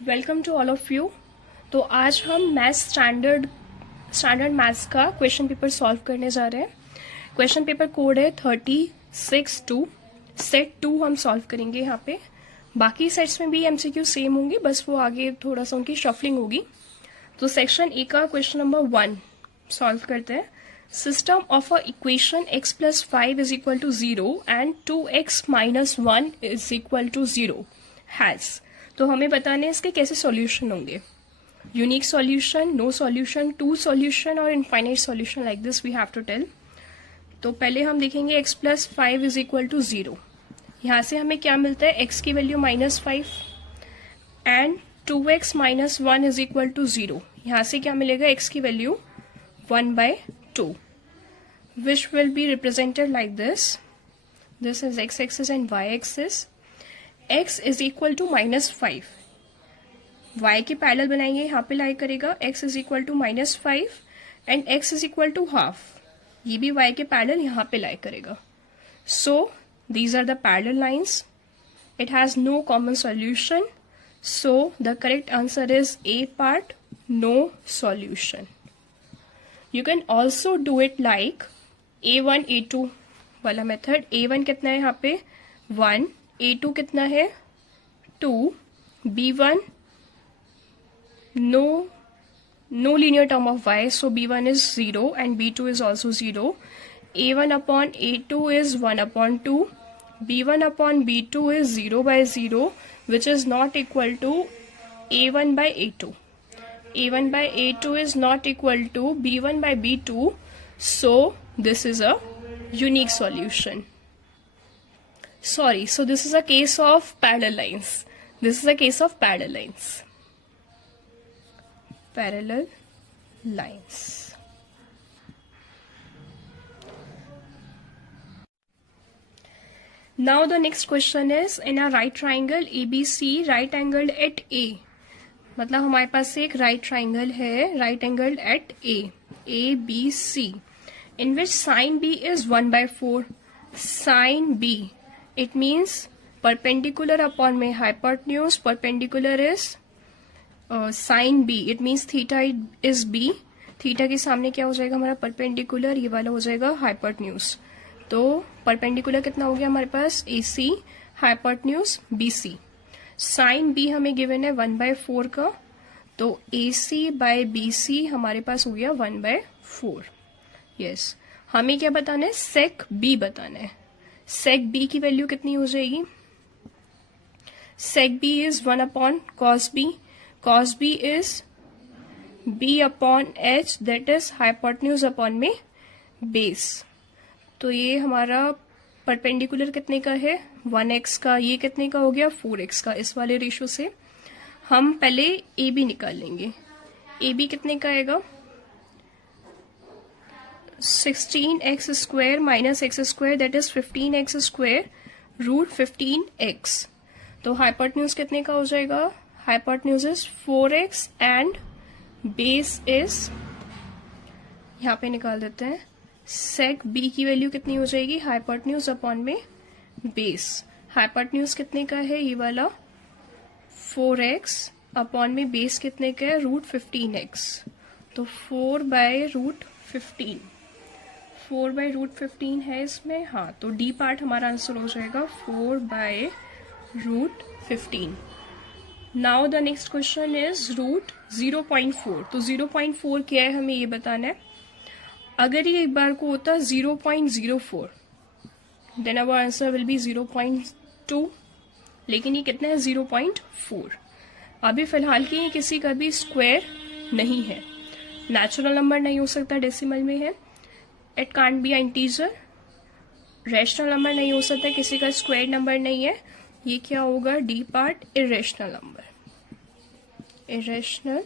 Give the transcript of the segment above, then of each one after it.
Welcome to all of you. तो आज हम स्टैंडर्ड मैथ्स का क्वेश्चन पेपर सॉल्व करने जा रहे हैं। क्वेश्चन पेपर कोड है 36-2। सेट 2 हम सॉल्व करेंगे यहाँ पे। बाकी सेट्स में भी एमसीक्यू सेम होंगे, बस वो आगे थोड़ा सा उनकी शफलिंग होगी। तो सेक्शन ए का क्वेश्चन नंबर 1 सॉल्व करते हैं। System of a equation x + 5 = 0 and 2x - 1 = 0 has. तो हमें बताने हैं इसके कैसे सॉल्यूशन होंगे। Unique solution, no solution, two solution और infinite solution, like this we have to tell. तो पहले हम देखेंगे x + 5 = 0। यहाँ से हमें क्या मिलता है, x की वैल्यू -5 एंड 2x - 1 = 0। यहाँ से क्या मिलेगा, x की value 1/2 which will be represented like this. This is x-axis and y-axis. x is equal to -5, y के पैरेलल बनाएंगे, यहाँ पे लाई करेगा x is equal to -5 and x is equal to half, ये भी y के पैरेलल यहाँ पे लाई करेगा. So these are the parallel lines. It has no common solution. So the correct answer is A part, no solution. You can also do it like A1 A2 वाला method. A1 कितना है यहाँ पे 1, A2 कितना है 2, B1 no linear term of y, so B1 is 0 and B2 is also 0. A1 upon A2 is 1/2. B1 upon B2 is 0/0, which is not equal to A1/A2. A1/A2 is not equal to B1/B2, so this is a unique solution. Sorry, so this is a case of parallel lines. This is a case of parallel lines. Parallel lines. Now the next question is, in a right triangle ABC, right angled at A. मतलब हमारे पास एक right triangle है, right angled at A, ABC, in which sin B is 1/4. Sin B, it means perpendicular upon में hypotenuse, perpendicular is sin B, it means theta is B. Theta के सामने क्या हो जाएगा हमारा परपेंडिकुलर, ये वाला हो जाएगा हाइपोटेन्यूज. तो परपेंडिकुलर कितना हो गया हमारे पास AC, hypotenuse BC. Sine B हमें गिवन है 1/4 का, तो AC/BC हमारे पास हो गया 1/4. यस, हमें क्या बताना है, सेक B बताना है. सेक B की वैल्यू कितनी हो जाएगी, सेक B is 1/cos B. cos B is B/h, that is hypotenuse upon में बेस. तो ये हमारा परपेंडिकुलर कितने का है 1x का, ये कितने का हो गया 4x का. इस वाले रेशो से हम पहले AB निकाल लेंगे. AB कितने का आएगा 16x² - x², that is 15x² √15x. तो हाइपोटेन्यूज कितने का हो जाएगा, hypotenuse is 4x and base is, यहाँ पे निकाल देते हैं, सेक B की वैल्यू कितनी हो जाएगी, हाइपोटेन्यूज अपॉन में बेस. हाइपोटेन्यूज कितने का है ये वाला 4x अपॉन में बेस कितने का है √15x. तो 4/√15, 4/√15 है इसमें. हाँ, तो D पार्ट हमारा आंसर हो जाएगा 4/√15. Now the next question is √0.4. तो 0.4 क्या है हमें ये बताना है. अगर ये एक बार को होता 0.04, then our answer will be 0.2, लेकिन ये कितना है 0.4. अभी फिलहाल की ये किसी का भी स्क्वायर नहीं है, नेचुरल नंबर नहीं हो सकता, डेसिमल में है. It can't be a integer, rational number नहीं हो सकता, किसी का स्क्वायर नंबर नहीं है. ये क्या होगा, D part irrational number, irrational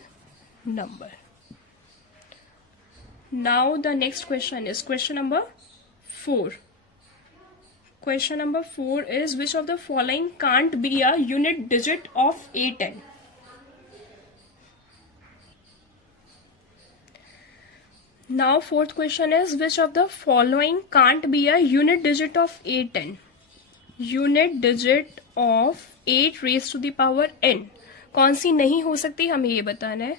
number. Now the next question is question number 4. Question number 4 is which of the following can't be a unit digit of A10. Now fourth question is, which of the following can't be a unit digit of A10? Unit digit of 8 raised to the power n. कौन सी नहीं हो सकती हमें ये बताना है।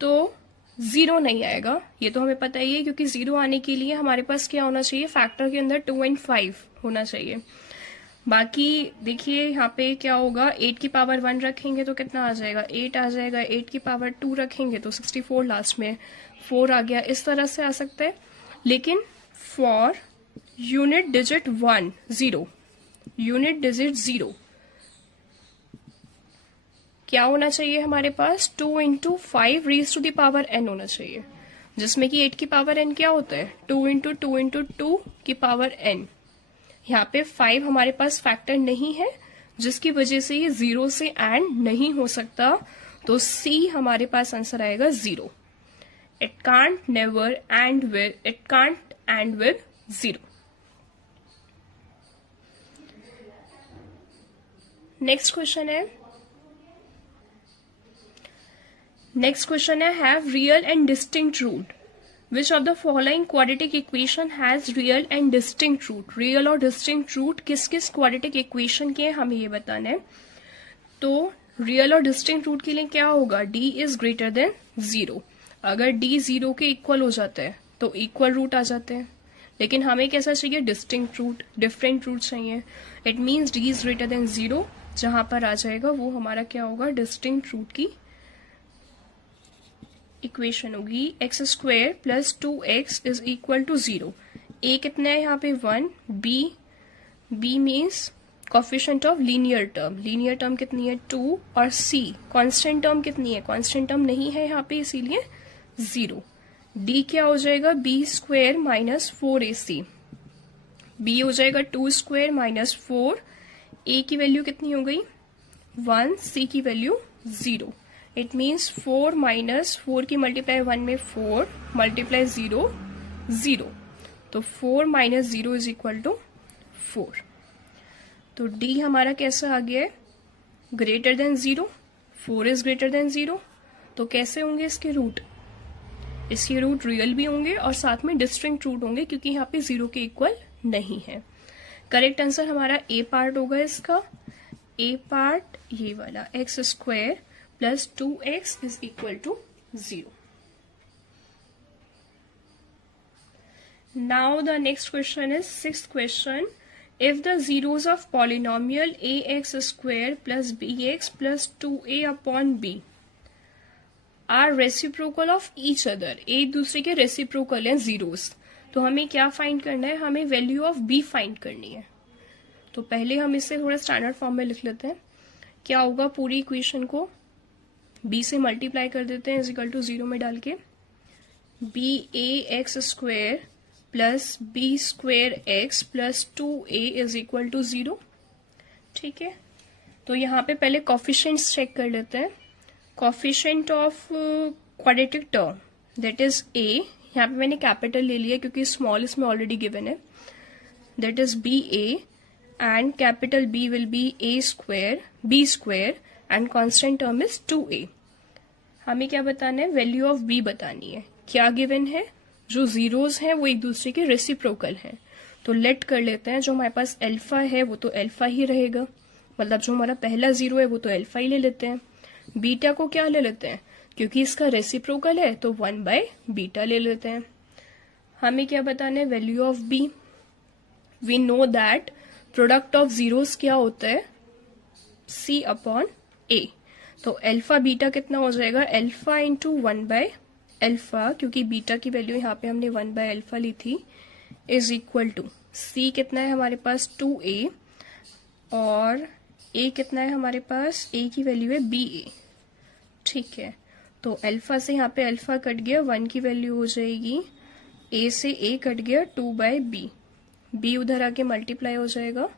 तो 0 नहीं आएगा, ये तो हमें पता ही है, क्योंकि 0 आने के लिए हमारे पास क्या होना चाहिए, फैक्टर के अंदर 2 और 5 होना चाहिए। बाकी देखिए यहाँ पे क्या होगा, 8 की पावर 1 रखेंगे तो कितना आ जाएगा, 8 आ जाएगा। 8 की पावर 2 रखेंगे तो 64, लास्ट में 4 आ गया। इस तरह से आ सकता है। लेकिन for unit digit 1 0, unit digit 0 क्या होना चाहिए हमारे पास, 2 into 5 raise to the power n होना चाहिए, जिसमें कि 8 की पावर n क्या होता है, 2 इंटू 2 इंटू 2 की पावर n। यहाँ पे 5 हमारे पास फैक्टर नहीं है, जिसकी वजह से ये 0 से एंड नहीं हो सकता। तो C हमारे पास आंसर आएगा 0। It can't never end with, it can't end with 0। Next question है, have real and distinct root. Which of the following quadratic equation has real and distinct root? Real और distinct root किस किस quadratic equation के हमें ये बताना है। तो real और distinct root के लिए क्या होगा, d is greater than 0। अगर d 0 के इक्वल हो जाता है तो इक्वल रूट आ जाते हैं, लेकिन हमें कैसा चाहिए, डिस्टिंक्ट रूट, डिफरेंट रूट चाहिए। It means d is greater than 0 जहां पर आ जाएगा वो हमारा क्या होगा, डिस्टिंक्ट रूट की इक्वेशन होगी। X square plus 2x is equal to 0। a कितना है यहाँ पे 1, b means coefficient of linear term, linear term कितनी है 2, और c कांस्टेंट टर्म कितनी है, कांस्टेंट टर्म नहीं है यहाँ पे इसीलिए 0। d क्या हो जाएगा, b square minus 4ac, b हो जाएगा 2 स्क्वेयर माइनस 4, a की वैल्यू कितनी हो गई 1, c की वैल्यू 0। इट मीन्स 4 माइनस 4 की मल्टीप्लाई 1 में 4 मल्टीप्लाई 0 0, तो 4 माइनस 0 इज इक्वल टू 4। तो d हमारा कैसा आ गया है, greater than 0, 4 is greater than 0। तो कैसे होंगे इसके रूट, इसके रूट रियल भी होंगे और साथ में डिस्टिंक्ट रूट होंगे, क्योंकि यहाँ पे 0 के इक्वल नहीं है। करेक्ट आंसर हमारा ए पार्ट होगा इसका। ए पार्ट ये वाला, x square plus 2x is equal to 0. Now the next question is sixth question. If the zeros of polynomial ax square plus bx plus 2a upon b are reciprocal of each other, एक दूसरे के reciprocal हैं zeros, तो हमें क्या find करना है, हमें वैल्यू ऑफ b फाइंड करनी है। तो पहले हम इसे थोड़ा स्टैंडर्ड फॉर्म में लिख लेते हैं। क्या होगा, पूरी इक्वेशन को b से मल्टीप्लाई कर देते हैं, इज इक्वल टू 0 में डाल के, b a x square plus b square x plus 2a is equal to 0। ठीक है, तो यहाँ पे पहले कोफिशिएंट्स चेक कर लेते हैं। Coefficient of quadratic term that is a, यहाँ पे मैंने कैपिटल ले लिया क्योंकि स्मॉल इसमें ऑलरेडी गिवन है, that is b a, and capital B will be a square b square and constant term is 2a। हमें क्या बताना है, वैल्यू ऑफ b बतानी है। क्या गिवन है, जो जीरोस हैं वो एक दूसरे के रेसिप्रोकल हैं, तो लेट कर लेते हैं। जो हमारे पास अल्फा है वो तो अल्फा ही रहेगा, मतलब जो हमारा पहला जीरो है वो तो अल्फा ही ले लेते हैं। बीटा को क्या ले लेते हैं, क्योंकि इसका रेसिप्रोकल है तो 1/बीटा ले लेते हैं। हमें क्या बताना है, value of b। We know that product of zeros क्या होता है, c अपॉन a। तो अल्फा बीटा कितना हो जाएगा, अल्फा इंटू 1/अल्फा, क्योंकि बीटा की वैल्यू यहाँ पे हमने 1/अल्फा ली थी, इज इक्वल टू c कितना है हमारे पास 2a, और a कितना है हमारे पास, a की वैल्यू है ba। ठीक है, तो अल्फा से यहाँ पे अल्फा कट गया, 1 की वैल्यू हो जाएगी, a से a कट गया 2/b, b उधर आके मल्टीप्लाई हो जाएगा,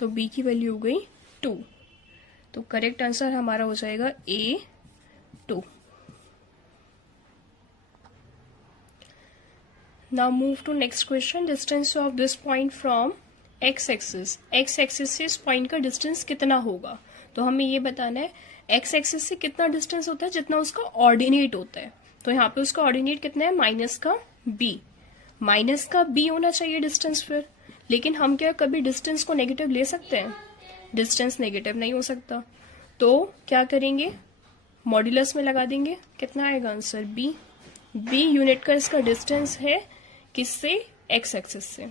तो b की वैल्यू हो गई 2। तो करेक्ट आंसर हमारा हो जाएगा A2। Now move to next question. Distance of this point from x axis, x axis से इस पॉइंट का डिस्टेंस कितना होगा। तो हमें ये बताना है एक्स एक्सिस से कितना डिस्टेंस होता है, जितना उसका ऑर्डिनेट होता है। तो यहाँ पे उसका ऑर्डिनेट कितना है, माइनस का b होना चाहिए डिस्टेंस फिर। लेकिन हम क्या कभी डिस्टेंस को नेगेटिव ले सकते हैं, डिस्टेंस नेगेटिव नहीं हो सकता। तो क्या करेंगे, मॉड्यूलस में लगा देंगे, कितना आएगा आंसर बी। बी यूनिट का इसका डिस्टेंस है किससे, एक्स एक्सिस से।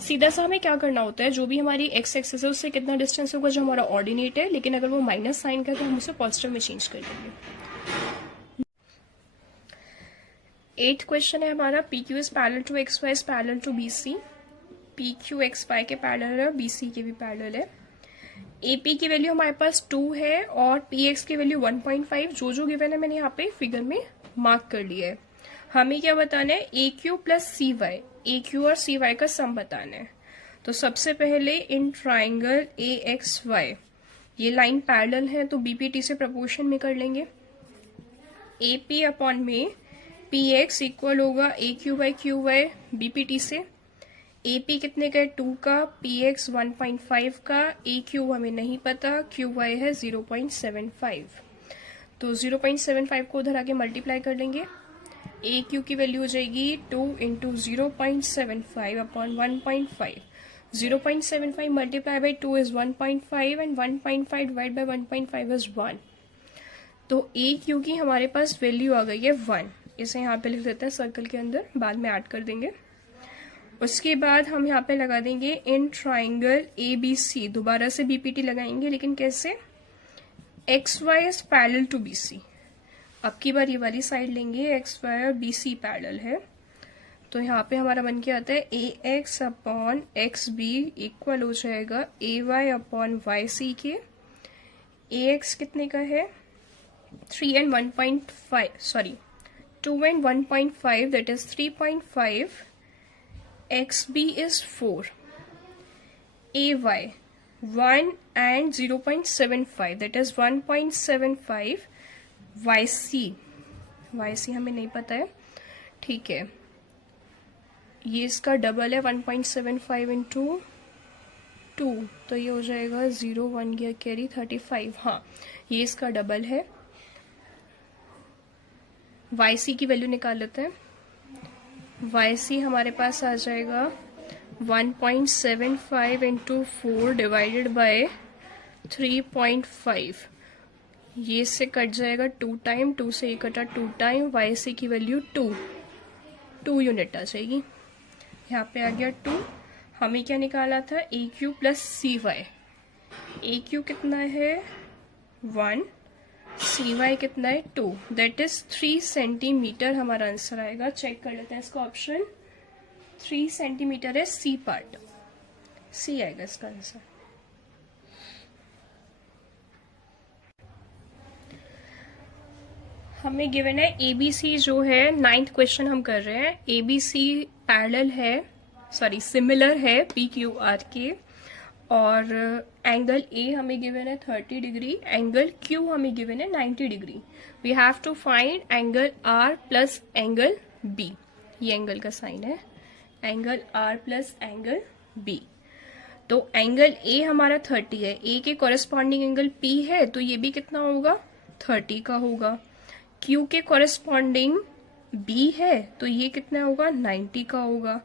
सीधा सा हमें क्या करना होता है, जो भी हमारी एक्स एक्सिस है उससे कितना डिस्टेंस होगा जो हमारा ऑर्डिनेट है, लेकिन अगर वो माइनस साइन का तो हम उसे पॉजिटिव में चेंज कर देंगे। 8th क्वेश्चन है हमारा, P Q is parallel to X Y is parallel to B C. P Q X Y के पैरेलल है, बी सी के भी पैरेलल है। ए पी की वैल्यू हमारे पास 2 है और पी एक्स की वैल्यू 1.5। जो जो गिवन है मैंने यहाँ पे फिगर में मार्क कर लिया है। हमें क्या बताना है, ए क्यू प्लस सी वाई, ए क्यू और सी वाई का सम बताना है। तो सबसे पहले in triangle A X Y, ये लाइन पैरेलल है तो बीपीटी से प्रपोर्शन में कर लेंगे। ए पी अपॉन में पी एक्स इक्वल होगा A Q by Q Y BPT से। ए पी कितने का है, 2 का, पी एक्स 1.5 का, ए क्यू हमें नहीं पता, क्यू वाई है 0.75। तो 0.75 को उधर आके मल्टीप्लाई कर लेंगे। ए क्यू की वैल्यू हो जाएगी 2 into 0.75 upon 1.5। 0.75 multiply by 2 is 1.5 and 1.5 divide by 1.5 is 1। तो ए क्यू की हमारे पास वैल्यू आ गई है 1। इसे यहाँ पे लिख देते हैं सर्कल के अंदर, बाद में ऐड कर देंगे। उसके बाद हम यहाँ पे लगा देंगे इन ट्राइंगल ए बी सी, दोबारा से बीपीटी लगाएंगे, लेकिन कैसे, X Y is parallel to B C. अब की बार ये वाली साइड लेंगे, एक्स वाई और बी सी पैरेलल है, तो यहाँ पे हमारा बन के आता है A X upon X B equal हो जाएगा A Y upon Y C के। ए एक्स कितने का है, 3 and 1.5, sorry 2 and 1.5, that is 3.5, xb is 4, ay 1 and 0.75, that is 1.75, yc हमें नहीं पता है, ठीक है, ये इसका डबल है 1.75 इंटू 2, तो ये हो जाएगा 0 1 गया कैरी 35, हाँ ये इसका डबल है। yc की वैल्यू निकाल लेते हैं। yc हमारे पास आ जाएगा 1.75 इंटू 4 डिवाइडेड बाय 3.5, ये से कट जाएगा 2 टाइम, 2 से ये कटा 2 टाइम, yc की वैल्यू 2 यूनिट आ जाएगी। यहाँ पे आ गया 2। हमें क्या निकाला था, ए क्यू प्लस सी वाई। ए क्यू कितना है 1, सी वाई कितना है 2, दैट इज 3 सेंटीमीटर हमारा आंसर आएगा। चेक कर लेते हैं इसका ऑप्शन, 3 सेंटीमीटर है सी पार्ट, सी आएगा इसका आंसर। हमें गिवन है एबीसी जो है, 9th क्वेश्चन हम कर रहे हैं। एबीसी पैरेलल है, सॉरी सिमिलर है पी क्यू आर के, और एंगल ए हमें गिवन है 30 डिग्री, एंगल क्यू हमें गिवन है 90 degree. We have to find angle R plus angle B, ये एंगल का साइन है, angle R plus angle B. तो एंगल ए हमारा 30 है, ए के कॉरेस्पॉन्डिंग एंगल पी है, तो ये भी कितना होगा 30 का होगा। क्यू के कॉरेस्पॉन्डिंग बी है, तो ये कितना होगा 90 का होगा।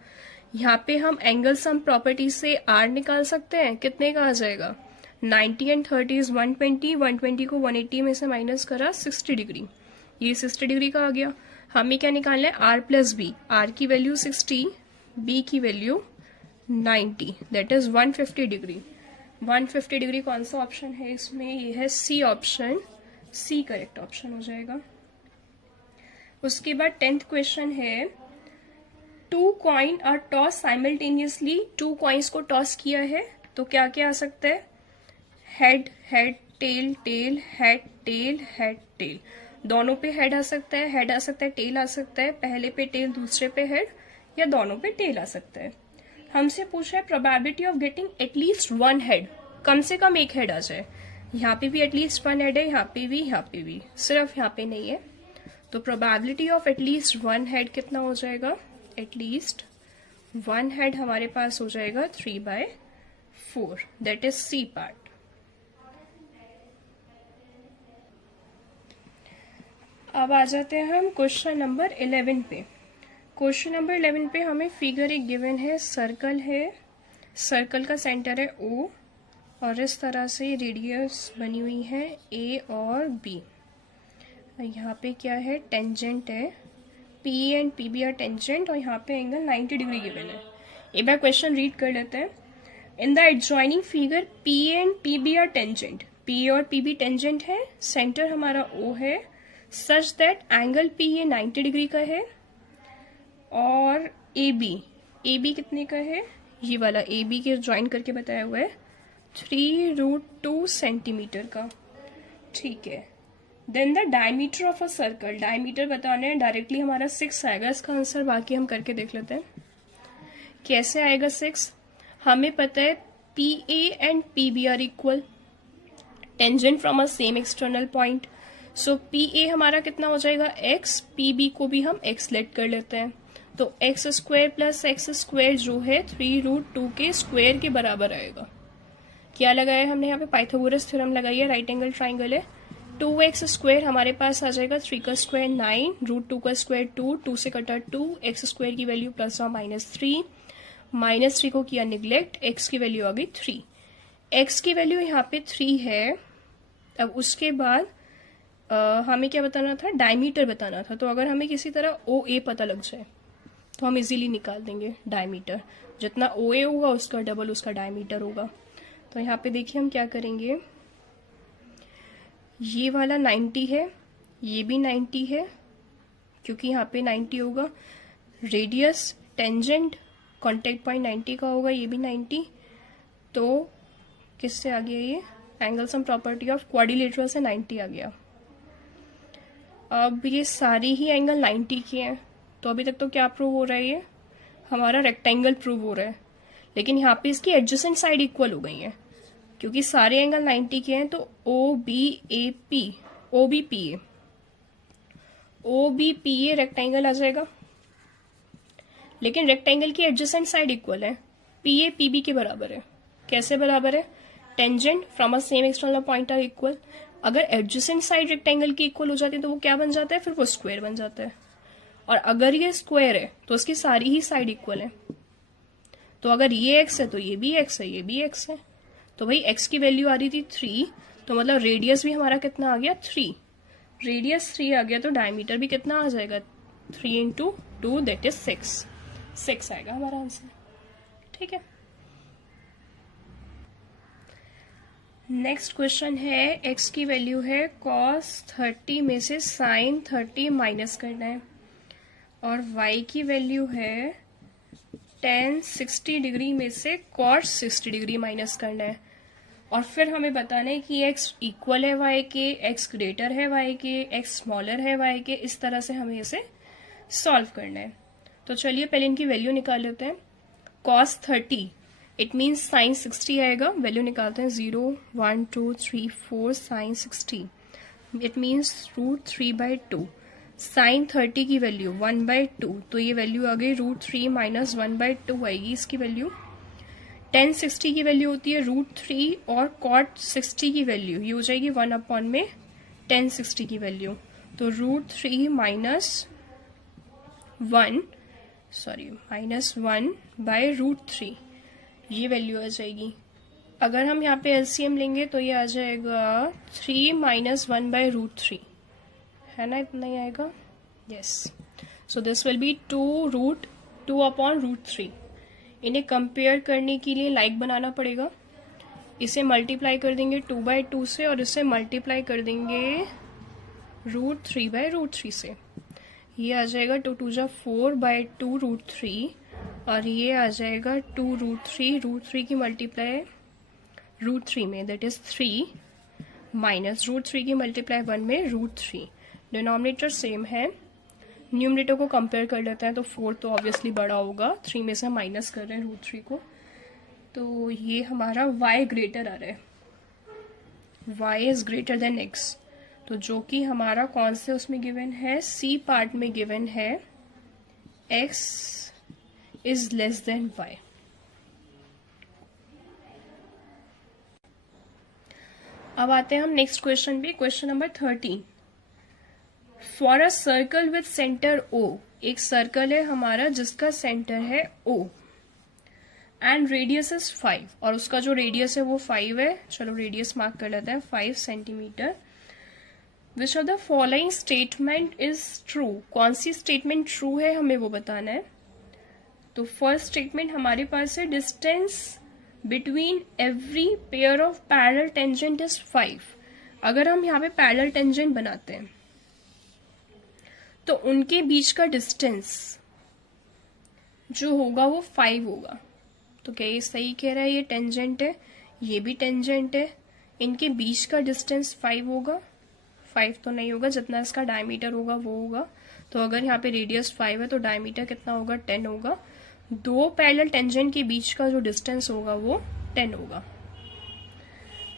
यहाँ पे हम एंगल सम प्रॉपर्टी से आर निकाल सकते हैं, कितने का आ जाएगा 90 एंड 30 इज 120, 120 को 180 में से माइनस करा 60 डिग्री, ये 60 डिग्री का आ गया। हमें क्या निकालना है, आर प्लस बी, आर की वैल्यू 60, बी की value 90, that is 150 degree. 150 degree कौन सा ऑप्शन है इसमें, ये है C option, C correct option हो जाएगा। उसके बाद 10th क्वेश्चन है, 2 coin are toss simultaneously, 2 coins को टॉस किया है, तो क्या क्या आ सकता है, head head, tail tail, head tail head tail, दोनों पे हेड आ सकता है, हेड आ सकता है, टेल आ सकता है, पहले पे टेल दूसरे पे हेड, या दोनों पे टेल आ सकता है। हमसे पूछा है probability of getting at least 1 head, कम से कम एक हेड आ जाए। यहाँ पे भी एटलीस्ट 1 हेड है, यहाँ पे भी, यहाँ पे भी, सिर्फ यहाँ पे नहीं है। तो प्रोबेबिलिटी ऑफ एटलीस्ट 1 हेड कितना हो जाएगा, एटलीस्ट 1 हेड हमारे पास हो जाएगा 3/4, दैट इज सी पार्ट। अब आ जाते हैं हम क्वेश्चन नंबर 11 पे। क्वेश्चन नंबर 11 पे हमें फिगर एक गिवन है, सर्कल है, सर्कल का सेंटर है O और इस तरह से रेडियस बनी हुई है ए और बी। यहाँ पे क्या है, टेंजेंट है, P and P B are tangent, और यहाँ पे एंगल 90 डिग्री गिवन है। एक बार क्वेश्चन रीड कर लेते हैं। In the adjoining figure P and P B are tangent, P और पी बी टेंजेंट है, सेंटर हमारा ओ है, सच दैट एंगल पी ये 90 डिग्री का है, और ए बी कितने का है, ये वाला ए बी के ज्वाइन करके बताया हुआ है 3√2 सेंटीमीटर का। ठीक है, then the diameter of a circle, diameter बताने हैं, डायरेक्टली हमारा 6 आएगा इसका आंसर, बाकी हम करके देख लेते हैं कैसे आएगा 6। हमें पता है P A and P B are equal, tangent from a same external point, so P A हमारा कितना हो जाएगा x, पी बी को भी हम x लेट कर लेते हैं, तो x square plus x square जो है 3√2 के स्क्वायर के बराबर आएगा। क्या लगाया हमने यहाँ पे, पाइथागोरस थ्योरम लगाई है, राइट एंगल ट्राइंगल है। 2x स्क्वायर हमारे पास आ जाएगा, 3 का स्क्वायर 9, √2 का स्क्वायर 2, 2 से कटा 2, x स्क्वायर की वैल्यू प्लस और -3, -3 को किया निगलेक्ट, x की वैल्यू आ गई 3, x की वैल्यू यहाँ पे 3 है। अब उसके बाद हमें क्या बताना था, डायमीटर बताना था, तो अगर हमें किसी तरह ओ ए पता लग जाए तो हम इजीली निकाल देंगे डायमीटर, जितना ओ ए होगा उसका डबल उसका डायमीटर होगा। तो यहाँ पे देखिए हम क्या करेंगे, ये वाला 90 है, ये भी 90 है, क्योंकि यहाँ पे 90 होगा, रेडियस टेंजेंट कॉन्टेक्ट पॉइंट 90 का होगा, ये भी 90, तो किससे आ गया ये, angle sum property of quadrilateral से 90 आ गया। अब ये सारी ही एंगल 90 की हैं, तो अभी तक तो क्या प्रूव हो रहा है, ये हमारा रेक्टेंगल प्रूव हो रहा है, लेकिन यहाँ पे इसकी एडजेसेंट साइड इक्वल हो गई है, क्योंकि सारे एंगल 90 के हैं, तो O B A P, O B P A, O B P A rectangle आ जाएगा, लेकिन रेक्टेंगल की एडजेसेंट साइड इक्वल है, पी ए पी बी के बराबर है। कैसे बराबर है, tangent from a same external point are equal, अगर एडजेसेंट साइड रेक्टेंगल की इक्वल हो जाती है तो वो क्या बन जाता है, फिर वो स्क्वायर बन जाता है, और अगर ये स्क्वायर है तो उसकी सारी ही साइड इक्वल है, तो अगर ये एक्स है तो ये भी एक्स है, ये भी एक्स है, तो भाई एक्स की वैल्यू आ रही थी 3, तो मतलब रेडियस भी हमारा कितना आ गया 3, रेडियस 3 आ गया, तो डायमीटर भी कितना आ जाएगा 3 इंटू 2 दैट इज 6 आएगा हमारा आंसर। ठीक है, नेक्स्ट क्वेश्चन है, x की वैल्यू है cos 30 में से sin 30 माइनस करना है, और y की वैल्यू है tan 60 डिग्री में से cos 60 डिग्री माइनस करना है, और फिर हमें बताना है कि x इक्वल है y के, x ग्रेटर है y के, x स्मॉलर है y के, इस तरह से हमें इसे सॉल्व करना है। तो चलिए पहले इनकी वैल्यू निकाल लेते हैं। cos 30 इट मीन्स साइन 60 आएगा, वैल्यू निकालते हैं 0 1 2 3 4 साइन 60, इट मीन्स √3/2, साइन 30 की वैल्यू 1/2, तो ये वैल्यू आ गई √3 माइनस 1/2 आएगी इसकी वैल्यू। tan 60 की वैल्यू होती है √3, और cot 60 की वैल्यू ये हो जाएगी 1 में tan 60 की वैल्यू, तो √3 माइनस 1/√3 ये वैल्यू आ जाएगी। अगर हम यहाँ पे एलसीएम लेंगे तो ये आ जाएगा 3 माइनस 1/√3, है ना, इतना ही आएगा, yes. So this will be 2√2/√3। इन्हें कंपेयर करने के लिए लाइक बनाना पड़ेगा, इसे मल्टीप्लाई कर देंगे 2/2 से, और इसे मल्टीप्लाई कर देंगे √3/√3 से, ये आ जाएगा 2 2 जा 4/2√3, और ये आ जाएगा 2√3 की मल्टीप्लाई √3 में दैट इज 3, माइनस √3 की मल्टीप्लाई 1 में √3, डिनोमिनेटर सेम है, न्यूमरेटर को कंपेयर कर लेते हैं, तो 4 तो ऑब्वियसली बड़ा होगा, 3 में से माइनस कर रहे हैं √3 को, तो ये हमारा y ग्रेटर आ रहा है, y is greater than x, तो जो कि हमारा कौन से उसमें गिवन है, सी पार्ट में गिवन है x is less than y। अब आते हैं हम नेक्स्ट क्वेश्चन पे, question number 13। For a circle with centre O, एक सर्कल है हमारा जिसका सेंटर है O, एंड रेडियस इज 5, और उसका जो रेडियस है वो 5 है. चलो रेडियस मार्क कर लेते हैं, 5 centimetre. Which of the following statement is true? कौन सी स्टेटमेंट ट्रू है हमें वो बताना है. तो फर्स्ट स्टेटमेंट हमारे पास है distance between every pair of parallel tangent is 5. अगर हम यहाँ पे पैरेलल टेंजेंट बनाते हैं तो उनके बीच का डिस्टेंस जो होगा वो 5 होगा. तो क्या ये सही कह रहा है? ये टेंजेंट है, ये भी टेंजेंट है, इनके बीच का डिस्टेंस 5 होगा. 5 तो नहीं होगा, जितना इसका डायमीटर होगा वो होगा. तो अगर यहाँ पे रेडियस 5 है तो डायमीटर कितना होगा? 10 होगा. दो पैरेलल टेंजेंट के बीच का जो डिस्टेंस होगा वो 10 होगा.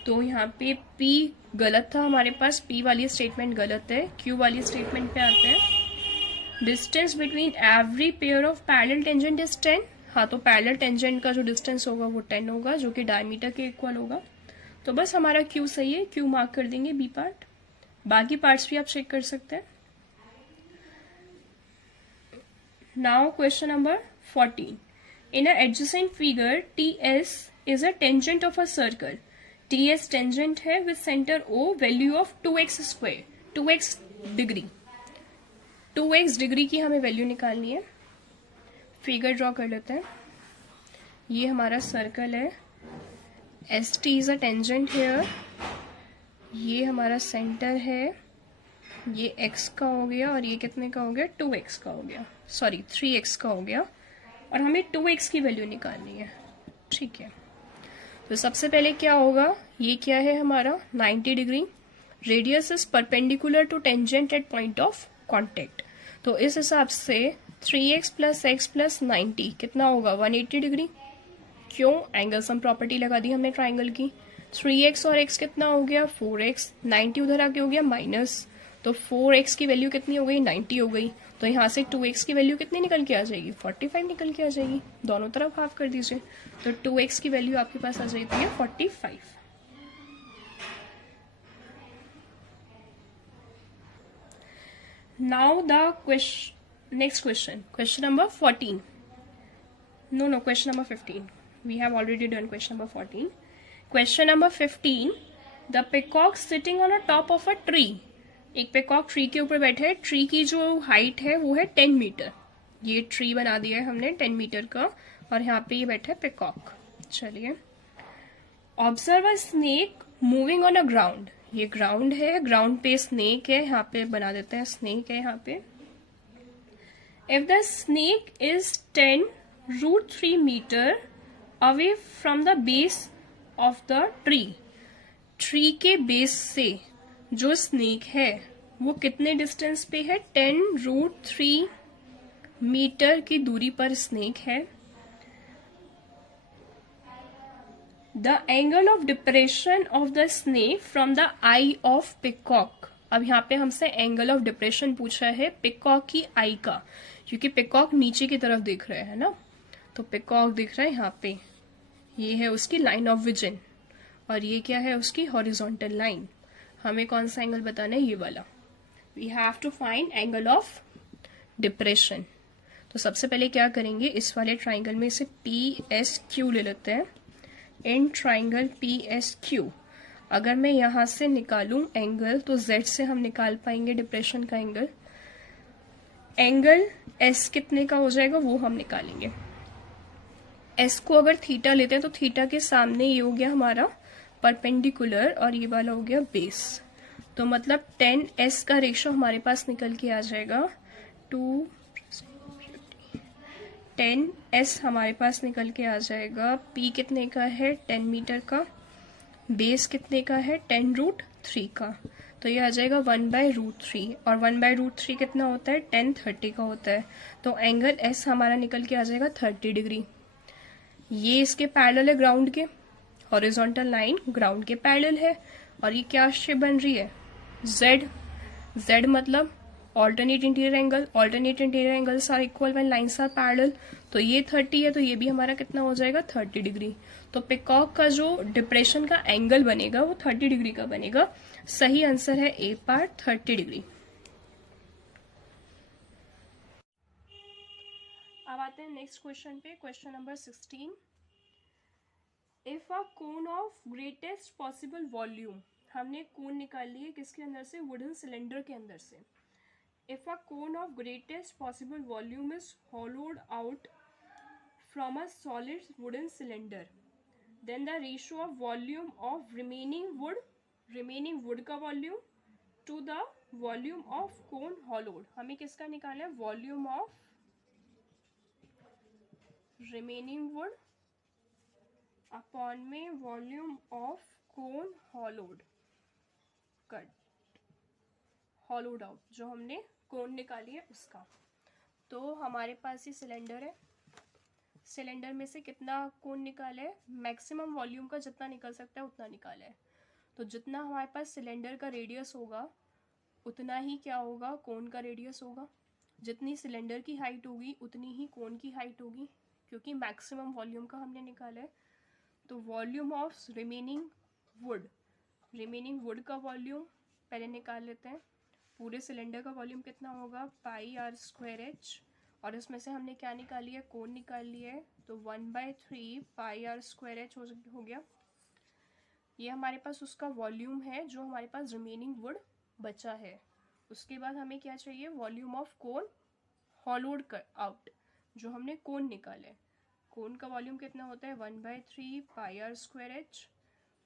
तो यहाँ पे P गलत था हमारे पास, P वाली स्टेटमेंट गलत है. Q वाली स्टेटमेंट पे आते हैं. Distance between every pair of parallel tangent is 10. हाँ, तो पैरेलल टेंजेंट का जो डिस्टेंस होगा वो 10 होगा, जो कि डायमीटर के इक्वल होगा. तो बस हमारा Q सही है, Q मार्क कर देंगे B पार्ट. बाकी पार्ट्स भी आप चेक कर सकते हैं. Now question number 14. In an adjacent figure, TS is a tangent of a circle. TS tangent है with center O, value of 2x square, 2x degree. 2x degree की हमें value निकालनी है. फिगर ड्रॉ कर लेते हैं. ये हमारा सर्कल है. ST is a tangent here. ये हमारा सेंटर है. ये x का हो गया और ये कितने का हो गया? 2x का हो गया, सॉरी 3x का हो गया. और हमें 2x की वैल्यू निकालनी है. ठीक है, तो सबसे पहले क्या होगा? ये क्या है हमारा? 90 degree. Radius is perpendicular to tangent at point of contact. तो इस हिसाब से 3x प्लस एक्स प्लस 90 कितना होगा? 180 डिग्री. क्यों? एंगल सम प्रॉपर्टी लगा दी हमने ट्राइंगल की. 3x और x कितना हो गया? 4x. 90 उधर आके हो गया माइनस. तो 4x की वैल्यू कितनी हो गई? 90 हो गई. तो यहाँ से 2x की वैल्यू कितनी निकल के आ जाएगी? 45 निकल के आ जाएगी. दोनों तरफ हाफ कर दीजिए. तो 2x की वैल्यू आपके पास आ जाती है 45. Now the next question, question number 14. No, question number 15. We have already done question number 14. Question number 15. The peacock sitting on a top of a tree. एक पेकॉक ट्री के ऊपर बैठे है. ट्री की जो हाइट है वो है 10 मीटर. ये ट्री बना दिया है हमने 10 मीटर का, और यहाँ पे ये बैठा है पेकॉक. चलिए, observe a snake moving on a ground. ये ग्राउंड है, ग्राउंड पे स्नेक है. यहाँ पे बना देते हैं स्नेक है यहाँ पे. If the snake is 10√3 metre away from the base of the tree. Tree के बेस से जो स्नेक है वो कितने डिस्टेंस पे है? 10√3 मीटर की दूरी पर स्नेक है. The angle of depression of the snake from the I of peacock. अब यहाँ पे हमसे एंगल ऑफ डिप्रेशन पूछा है पिकॉक की आई का, क्योंकि पिकॉक नीचे की तरफ देख रहे हैं ना. तो पिकॉक दिख रहा है यहाँ पे, ये है उसकी लाइन ऑफ विजन, और ये क्या है? उसकी हॉरिजॉन्टल लाइन. हमें कौन सा एंगल बताना है? ये वाला. We have to find angle of depression. तो सबसे पहले क्या करेंगे? इस वाले ट्राइंगल में से PSQ ले लेते हैं. इन ट्राइंगल PSQ अगर मैं यहां से निकालूं एंगल, तो Z से हम निकाल पाएंगे डिप्रेशन का एंगल. एंगल S कितने का हो जाएगा वो हम निकालेंगे. S को अगर थीटा लेते हैं तो थीटा के सामने ये हो गया हमारा परपेंडिकुलर, और ये वाला हो गया बेस. तो मतलब 10S का रेशो हमारे पास निकल के आ जाएगा 2. 10S हमारे पास निकल के आ जाएगा. P कितने का है? 10 मीटर का. बेस कितने का है? 10√3 का. तो ये आ जाएगा 1/√3, और 1/√3 कितना होता है? 10/30 का होता है. तो एंगल S हमारा निकल के आ जाएगा 30 डिग्री. ये इसके पैरेलल है ग्राउंड के. हॉरिजॉन्टल लाइन ग्राउंड के पैरेलल है, और ये क्या शेप बन रही है? Z मतलब alternate interior angle. Alternate interior angles are equal when lines are parallel. तो ये 30 है, तो ये भी हमारा कितना हो जाएगा? 30 डिग्री. तो पिकॉक का जो डिप्रेशन का एंगल बनेगा वो 30 डिग्री का बनेगा. सही आंसर है A पार्ट, 30 डिग्री. अब आते हैं नेक्स्ट क्वेश्चन पे, question number 16. If a cone of greatest possible volume, हमने कोन निकाल ली है किसके अंदर से, वुडन सिलेंडर के अंदर से. If a cone of greatest possible volume is hollowed out from a solid wooden cylinder, then the ratio of volume of remaining wood का volume to the volume of cone hollowed. हमें किसका निकालना है, volume of remaining wood upon में volume of cone hollowed cut hollowed out, जो हमने कोन निकाली है उसका. तो हमारे पास ये सिलेंडर है, सिलेंडर में से कितना कोन निकाला है, मैक्सिमम वॉल्यूम का जितना निकल सकता है उतना निकाला है. तो जितना हमारे पास सिलेंडर का रेडियस होगा उतना ही क्या होगा, कोन का रेडियस होगा. जितनी सिलेंडर की हाइट होगी उतनी ही कोन की हाइट होगी, क्योंकि मैक्सिमम वॉल्यूम का हमने निकाला है. तो वॉल्यूम ऑफ रिमेनिंग वुड का वॉल्यूम पहले निकाल लेते हैं. पूरे सिलेंडर का वॉल्यूम कितना होगा, पाई आर स्क्वायर एच, और इसमें से हमने क्या निकाली है, कोन निकाल लिया है. तो 1/3 पाई आर स्क्वायर एच हो गया. ये हमारे पास उसका वॉल्यूम है जो हमारे पास रिमेनिंग वुड बचा है. उसके बाद हमें क्या चाहिए, volume of cone hollowed out, जो हमने कोन निकाला है. कोन का वॉल्यूम कितना होता है, 1/3 pi r square h.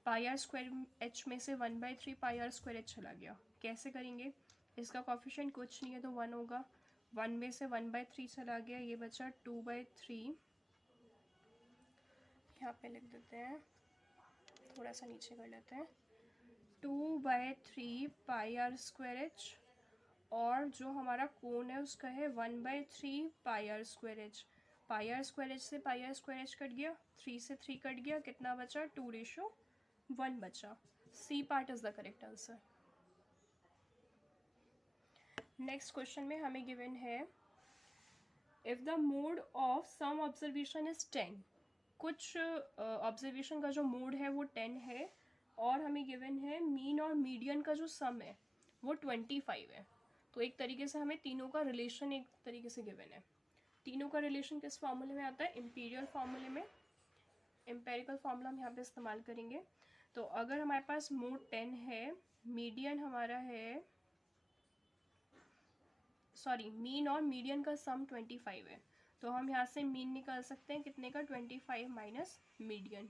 Pi r square h में से 1/3 पाई आर स्क्वायर एच चला गया. कैसे करेंगे, इसका कॉफिशिएंट कुछ नहीं है तो 1 होगा. 1 में से 1/3 चला गया, ये बचा 2/3. यहाँ पे लिख देते हैं, थोड़ा सा नीचे कर लेते हैं, 2/3 पाई आर स्क्वायर एच, और जो हमारा कोन है उसका है 1/3 pi r square h. Pi r square h से pi r square h cut गया, 3 से 3 कट गया, कितना बचा, 2:1 बचा. C part is the correct answer. Next question में हमें गिवन है, if the mode of some observation is 10. कुछ ऑब्जर्वेशन का जो मोड है वो 10 है, और हमें गिवन है मीन और मीडियन का जो सम है वो 25 है. तो एक तरीके से हमें तीनों का रिलेशन एक तरीके से गिवन है. तीनों का रिलेशन किस फॉर्मूले में आता है, इम्पीरियल फॉर्मूले में. एम्पेरिकल फॉर्मूला हम यहाँ पे इस्तेमाल करेंगे. तो अगर हमारे पास मोड 10 है, मीडियन हमारा है, सॉरी मीन और मीडियन का सम 25 है, तो हम यहाँ से मीन निकाल सकते हैं कितने का, 25 माइनस मीडियन.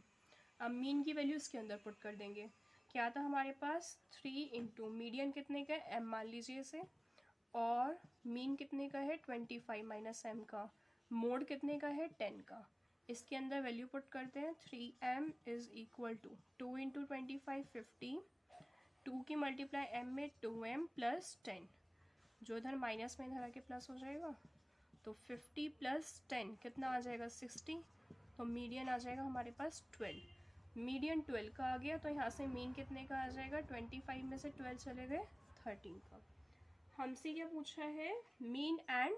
अब मीन की वैल्यू इसके अंदर पुट कर देंगे. क्या था हमारे पास, 3 इंटू मीडियन कितने का है, एम मान लीजिए इसे, और मीन कितने का है, 25 माइनस एम का, मोड कितने का है, 10 का. इसके अंदर वैल्यू पुट करते हैं, 3m is equal to 2 into 25 50, 2 की मल्टीप्लाई m में 2m प्लस 10, जो इधर माइनस में इधर आके प्लस हो जाएगा. तो 50 प्लस 10 कितना आ जाएगा, 60. तो मीडियन आ जाएगा हमारे पास 12. मीडियन 12 का आ गया, तो यहाँ से मीन कितने का आ जाएगा, 25 में से 12 चले गए 13 का. हमसे क्या पूछा है, मीन एंड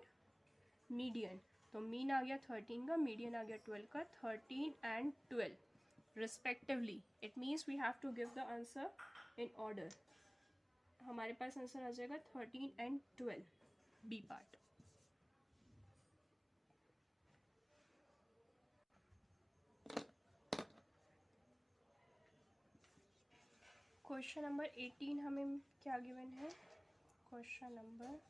मीडियन. तो मीन आ गया 13 का, मीडियन आ गया 12 का, 13 and 12 respectively. It means we have to give the answer in order. हमारे पास आंसर आ जाएगा 13 and 12, B part. Question number 18 हमें क्या गिवन है, क्वेश्चन नंबर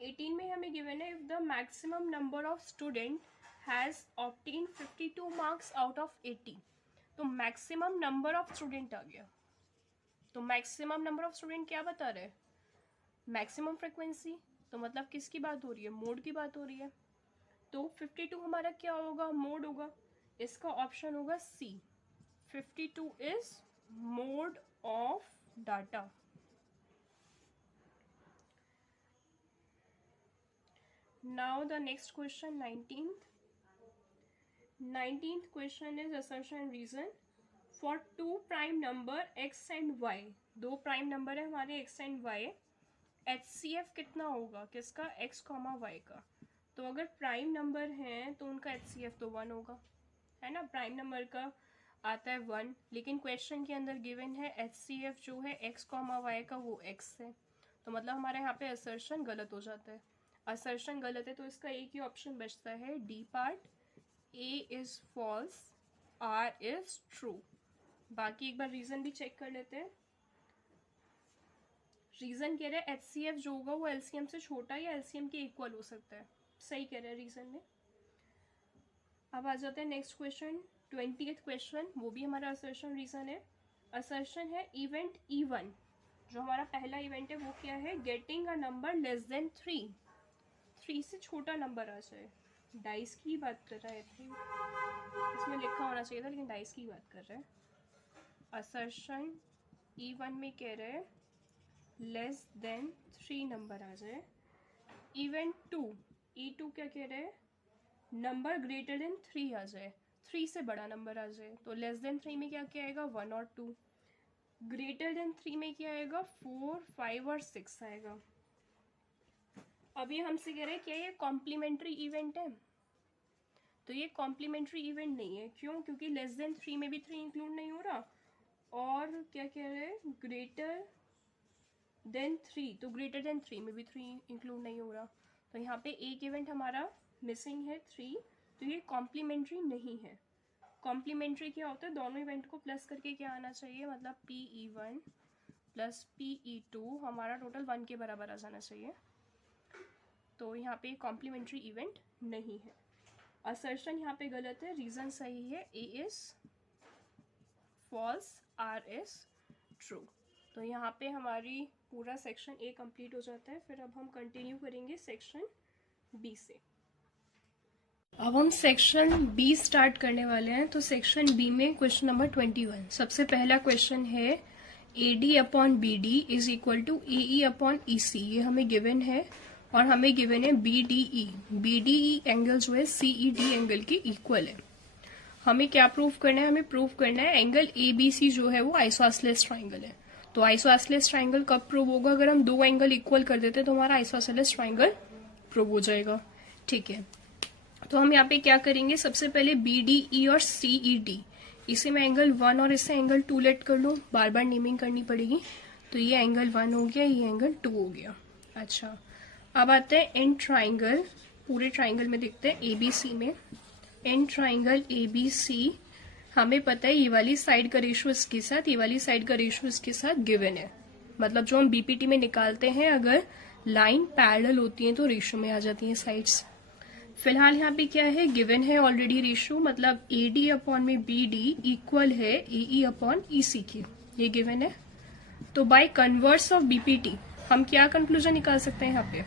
18 में हमें गिवन है, if the maximum number of student has obtain 52 marks out of 80. तो मैक्सिमम नंबर ऑफ स्टूडेंट आ गया. तो मैक्सिमम नंबर ऑफ स्टूडेंट क्या बता रहे हैं, मैक्सिमम फ्रिक्वेंसी. तो मतलब किसकी बात हो रही है, मोड की बात हो रही है. तो 52 हमारा क्या होगा, मोड होगा. इसका ऑप्शन होगा सी, 52 is mode of data. Now the next question, 19th question is assertion and reason. For two prime number x and y, दो प्राइम नंबर है हमारे x and y, HCF कितना होगा, किसका, x, y का. तो अगर प्राइम नंबर हैं तो उनका HCF तो 1 होगा, है ना. प्राइम नंबर का आता है 1, लेकिन क्वेश्चन के अंदर गिवन है HCF जो है x, y का वो x है. तो मतलब हमारे यहाँ पे असर्शन गलत हो जाता है. असर्शन गलत है तो इसका एक ही ऑप्शन बचता है, D part, A is false, R is true. बाकी एक बार रीजन भी चेक कर लेते हैं। रीजन कह रहे हैं HCF जो होगा वो LCM से छोटा या LCM के इक्वल हो सकता है, सही कह रहे हैं रीजन में। अब आ जाते हैं नेक्स्ट क्वेश्चन, 20th क्वेश्चन, वो भी हमारा असर्शन रीजन है। असर्शन है इवेंट E1, जो हमारा पहला इवेंट है वो क्या है, getting a number less than 3, 3 से छोटा नंबर आ जाए। डाइस की बात कर रहा है, इसमें लिखा होना चाहिए था लेकिन डाइस की बात कर रहे हैं। असर्शन E1 में कह रहे हैं लेस देन 3 नंबर आ जाए। इवेंट 2, E2 क्या कह रहे हैं, नंबर ग्रेटर देन 3 आ जाए, 3 से बड़ा नंबर आ जाए। तो लेस देन 3 में क्या क्या आएगा, 1 और 2। ग्रेटर देन 3 में क्या आएगा, 4, 5 और 6 आएगा। अब ये हमसे कह रहे हैं क्या ये कॉम्प्लीमेंट्री इवेंट है, तो ये कॉम्प्लीमेंट्री इवेंट नहीं है। क्यों, क्योंकि लेस देन 3 में भी 3 इंक्लूड नहीं हो रहा, और क्या कह रहे हैं ग्रेटर देन 3, तो ग्रेटर देन 3 में भी 3 इंक्लूड नहीं हो रहा। तो यहाँ पे एक इवेंट हमारा मिसिंग है 3, तो ये कॉम्प्लीमेंट्री नहीं है। कॉम्प्लीमेंट्री क्या होता है, दोनों इवेंट को प्लस करके क्या आना चाहिए, मतलब PE1 प्लस PE2 हमारा टोटल 1 के बराबर आ जाना चाहिए। तो यहाँ पे कॉम्प्लीमेंट्री इवेंट नहीं है। असर्शन यहाँ पे गलत है, रीजन सही है, A is false, R is true. तो यहाँ पे हमारी पूरा सेक्शन A कंप्लीट हो जाता है। फिर अब हम कंटिन्यू करेंगे सेक्शन B से। अब हम सेक्शन B स्टार्ट करने वाले हैं। तो सेक्शन B में क्वेश्चन नंबर 21, सबसे पहला क्वेश्चन है AD upon BD is equal to AE upon EC। ये हमें गिवन है, और हमें गिवन है BDE। BDE एंगल जो है CED एंगल के इक्वल है। हमें क्या प्रूव करना है, हमें प्रूव करना है एंगल ABC जो है वो आइसोसेलेस ट्राइंगल है। तो आइसोसेलेस ट्राइंगल कब प्रूव होगा, अगर हम दो एंगल इक्वल कर देते तो हमारा आइसोसेलेस ट्राइंगल प्रूव हो जाएगा। ठीक है, तो हम यहाँ पे क्या करेंगे, सबसे पहले BDE और CED, इसे मैं एंगल 1 और इसे एंगल 2 लेट कर लूँ, बार बार नेमिंग करनी पड़ेगी। तो ये एंगल 1 हो गया, ये एंगल 2 हो गया। अच्छा, अब आते हैं एंड ट्राइंगल, पूरे ट्राइंगल में देखते हैं ABC में। एंड ट्राइंगल ABC हमें पता है ये वाली साइड का रेशियो इसके साथ, ये वाली साइड का रेशियो इसके साथ गिवन है। मतलब जो हम BPT में निकालते हैं, अगर लाइन पैरेलल होती है तो रेशियो में आ जाती है साइड्स। फिलहाल यहाँ पे क्या है, गिवन है ऑलरेडी रेशियो, मतलब AD अपॉन में BD इक्वल है AE अपॉन EC की, ये गिवन है। तो बाय कन्वर्स ऑफ BPT हम क्या कंक्लूजन निकाल सकते हैं यहाँ पे,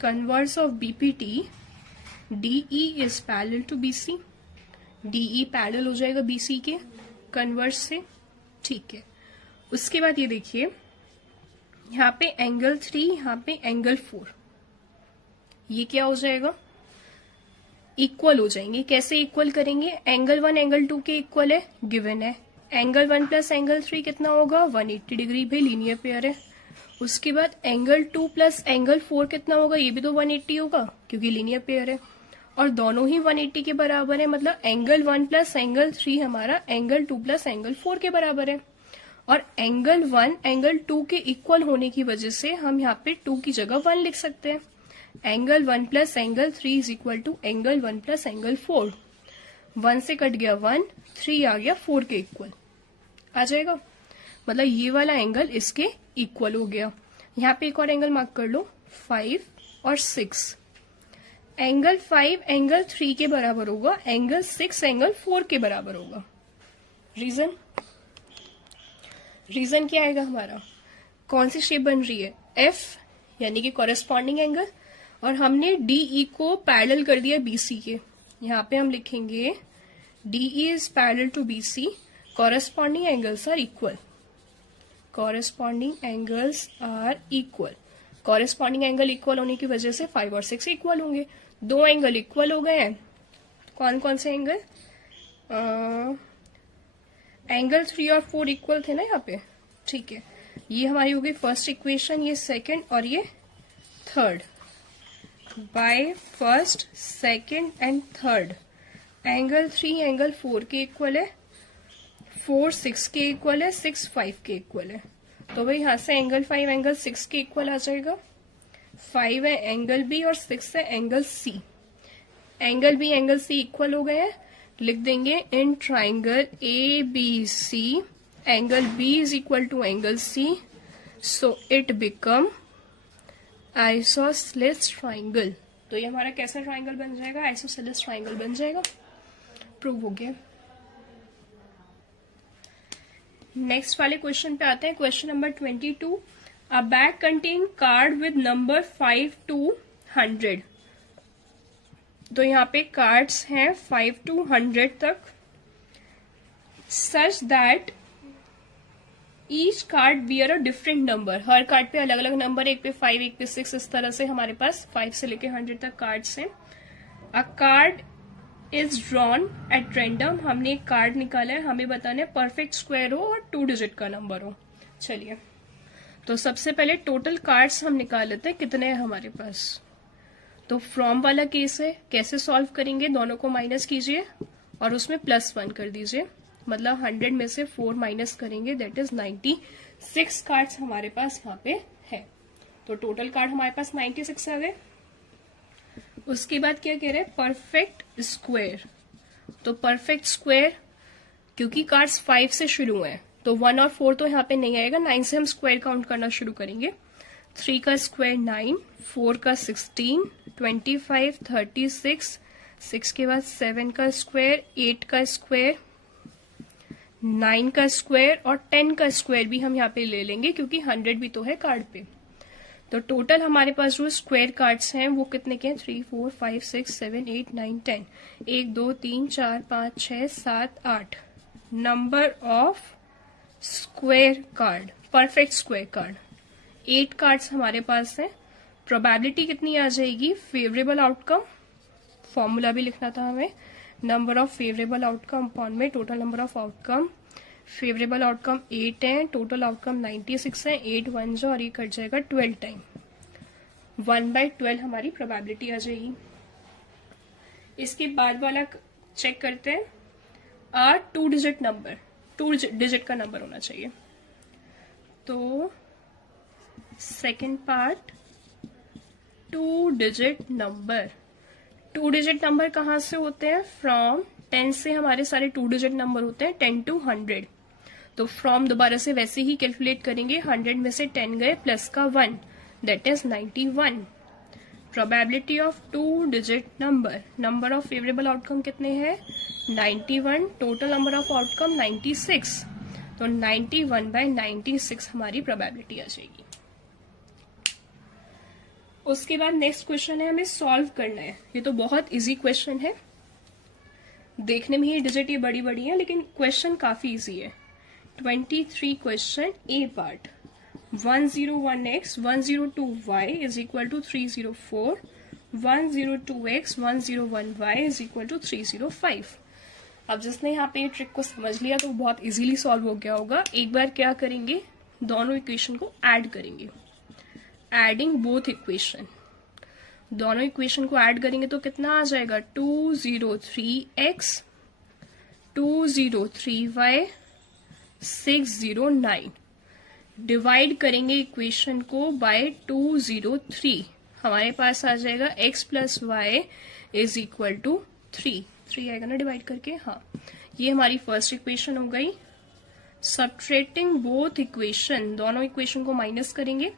converse of BPT DE is parallel to BC, DE parallel हो जाएगा BC के कन्वर्स से। ठीक है, उसके बाद ये देखिए यहाँ पे एंगल 3, यहाँ पे एंगल 4, ये क्या हो जाएगा, इक्वल हो जाएंगे। कैसे इक्वल करेंगे, एंगल 1 एंगल 2 के इक्वल है, गिवन है। एंगल 1 प्लस एंगल 3 कितना होगा, 180 डिग्री, भाई लीनियर पेयर है। उसके बाद एंगल 2 प्लस एंगल 4 कितना होगा, ये भी तो 180 होगा क्योंकि लीनियर पेयर है, और दोनों ही 180 के बराबर है। मतलब एंगल 1 प्लस एंगल 3 हमारा एंगल 2 प्लस एंगल 4 के बराबर है, और एंगल 1 एंगल 2 के इक्वल होने की वजह से हम यहाँ पे 2 की जगह 1 लिख सकते हैं। Angle 1 plus angle 3 is equal to angle 1 plus angle 4। 1 से कट गया 1, 3 आ गया 4 के इक्वल आ जाएगा। मतलब ये वाला एंगल इसके इक्वल हो गया। यहाँ पे एक और एंगल मार्क कर लो, 5 और 6। एंगल 5 एंगल 3 के बराबर होगा, एंगल 6 एंगल 4 के बराबर होगा। रीजन क्या आएगा हमारा, कौन सी शेप बन रही है, F यानी कि कॉरेस्पॉन्डिंग एंगल, और हमने DE को पैरेलल कर दिया BC के। यहाँ पे हम लिखेंगे DE is parallel to BC, corresponding angles are equal, corresponding angles are equal. Corresponding angle equal होने की वजह से 5 और 6 इक्वल होंगे। दो एंगल इक्वल हो गए हैं, कौन कौन से एंगल, एंगल 3 और 4 इक्वल थे ना यहाँ पे। ठीक है, ये हमारी हो गई फर्स्ट इक्वेशन, ये सेकंड और ये third. By first, second and third angle 3 angle 4 के इक्वल है, 4 6 के इक्वल है, 6 5 के इक्वल है। तो भाई यहाँ से एंगल 5 एंगल 6 के इक्वल आ जाएगा। 5 है एंगल B और 6 है angle C। Angle B angle C equal हो गए हैं, लिख देंगे in triangle A B C angle B is equal to angle C, so it become isosceles triangle. तो ये हमारा कैसा ट्राइंगल बन जाएगा? आइसोसेलेस ट्राइंगल बन जाएगा। प्रूव हो गया। नेक्स्ट वाले क्वेश्चन पे आते हैं। Question number 22, a bag contain card with number 5 to 100। तो यहाँ पे कार्ड्स हैं 5 to 100 तक, such that each card bear a different number. Her card पे अलग अलग नंबर, एक पे 5, एक पे 6, इस तरह से हमारे पास 5 से लेके 100 तक कार्ड्स हैं। अ card is drawn at random. हमने एक कार्ड निकाला है, हमें बताना है परफेक्ट स्क्वायर हो और 2 डिजिट का नंबर हो। चलिए, तो सबसे पहले टोटल कार्ड्स हम निकाल लेते हैं, कितने हैं हमारे पास। तो फ्रॉम वाला केस है, कैसे सॉल्व करेंगे? दोनों को माइनस कीजिए और उसमें +1 कर दीजिए, मतलब 100 में से 4 माइनस करेंगे, दैट इज 96 कार्ड्स हमारे पास यहाँ पे है। तो टोटल कार्ड हमारे पास 96 आ गए। उसके बाद क्या कह रहे हैं? Perfect square. तो परफेक्ट स्क्वायर, क्योंकि कार्ड्स 5 से शुरू हैं तो 1 और 4 तो यहाँ पे नहीं आएगा, 9 से हम स्क्वायर काउंट करना शुरू करेंगे। 3 का स्क्वायर 9, 4 का 16, 25, 36, 6 के बाद 7 का स्क्वायर, 8 का स्क्वायर, 9 का स्क्वायर और 10 का स्क्वायर भी हम यहाँ पे ले लेंगे क्योंकि 100 भी तो है कार्ड पे। तो टोटल हमारे पास जो स्क्वायर कार्ड्स हैं वो कितने के हैं? 3, 4, 5, 6, 7, 8, 9, 10। 1, 2, 3, 4, 5, 6, 7, 8 number of square card, perfect square card. 8 cards हमारे पास हैं। प्रोबेबिलिटी कितनी आ जाएगी? फेवरेबल आउटकम, फॉर्मूला भी लिखना था हमें, number of favourable outcome upon में total number of outcome. Favourable outcome 8 है, टोटल आउटकम 96 है, 8 1 जो और ये कट जाएगा 12 टाइम, 1/12 हमारी प्रोबेबिलिटी आ जाएगी। इसके बाद वाला चेक करते हैं, 2 डिजिट नंबर, 2 डिजिट का नंबर होना चाहिए। तो second part, 2 digit number. 2 digit number कहाँ से होते हैं? फ्रॉम 10 से हमारे सारे 2 डिजिट नंबर होते हैं, 10 to 100। तो फ्रॉम दोबारा से वैसे ही कैलकुलेट करेंगे, 100 में से 10 गए प्लस का 1, that is 91। Probability of 2 digit number, number of favourable outcome कितने हैं? 91, टोटल नंबर ऑफ आउटकम 96। तो 91/96 हमारी प्रोबेबिलिटी आ जाएगी। उसके बाद नेक्स्ट क्वेश्चन है, हमें सॉल्व करना है। ये तो बहुत इजी क्वेश्चन है, देखने में ही डिजिट ये बड़ी बड़ी है लेकिन क्वेश्चन काफी इजी है। 23 question, A part. 101x 102y is equal to 304, 102x 101y is equal to 305। अब जिसने यहाँ पे ये ट्रिक को समझ लिया तो बहुत इजीली सॉल्व हो गया होगा। एक बार क्या करेंगे, दोनों इक्वेशन को ऐड करेंगे, एडिंग बोथ इक्वेशन। दोनों इक्वेशन को ऐड करेंगे तो कितना आ जाएगा? 203x 203y 609। डिवाइड करेंगे इक्वेशन को बाय 203, हमारे पास आ जाएगा x plus y is equal to 3 आएगा ना डिवाइड करके। हाँ, ये हमारी फर्स्ट इक्वेशन हो गई। सबट्रैक्टिंग बोथ इक्वेशन, दोनों इक्वेशन को माइनस करेंगे।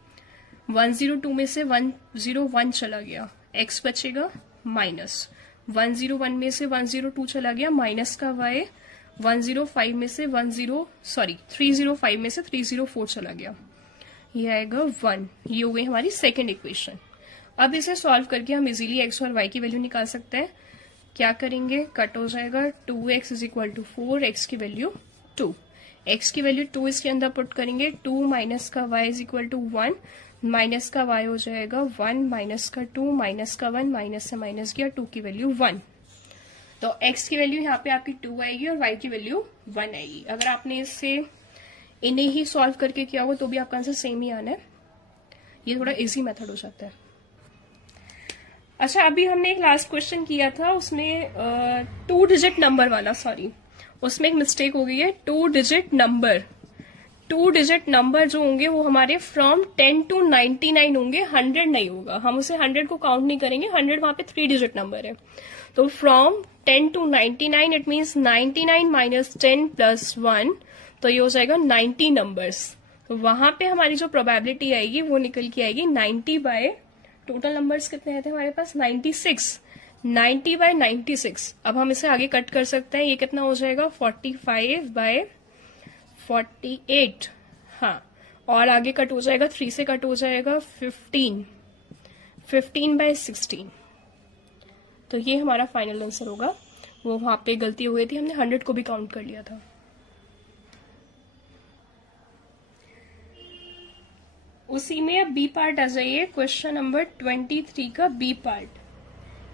102 में से 101 चला गया, x बचेगा माइनस। 101 में से 102 चला गया, माइनस का y। 305 में से 304 चला गया, ये आएगा 1। ये हो गई हमारी सेकेंड इक्वेशन। अब इसे सॉल्व करके हम इजीली x और y की वैल्यू निकाल सकते हैं। क्या करेंगे? कट हो जाएगा, 2x is equal to 4, x की वैल्यू 2, x की वैल्यू 2 इसके अंदर पुट करेंगे। 2 माइनस का y is equal to 1, minus का y हो जाएगा 1, माइनस का 2, माइनस का 1, माइनस से माइनस गया, 2 की वैल्यू 1। तो x की वैल्यू यहाँ पे आपकी 2 आएगी और y की वैल्यू 1 आएगी। अगर आपने इससे इन्हें ही सॉल्व करके किया होगा तो भी आपका आंसर सेम ही आना है। ये थोड़ा इजी मेथड हो जाता है। अच्छा, अभी हमने एक लास्ट क्वेश्चन किया था, उसमें 2 डिजिट नंबर वाला, सॉरी उसमें एक मिस्टेक हो गई है। 2 डिजिट नंबर, 2 डिजिट नंबर जो होंगे वो हमारे फ्रॉम 10 to 99 होंगे, 100 नहीं होगा, हम उसे 100 को काउंट नहीं करेंगे, 100 वहां पे 3 डिजिट नंबर है। तो from 10 to 99 it means 99 minus 10 plus 1, तो ये हो जाएगा 90 नंबर्स। तो वहां पे हमारी जो प्रोबेबिलिटी आएगी वो निकल के आएगी 90 बाय, टोटल नंबर्स कितने थे हमारे पास 96, 90 बाय 96। अब हम इसे आगे कट कर सकते हैं, ये कितना हो जाएगा 45 बाय 48, हाँ, और आगे कट हो जाएगा 3 से कट हो जाएगा 15 बाय 16। तो ये हमारा फाइनल आंसर होगा। वो वहां पे गलती हो गई थी, हमने 100 को भी काउंट कर लिया था। उसी में अब बी पार्ट आ जाइए, क्वेश्चन नंबर 23 का B part.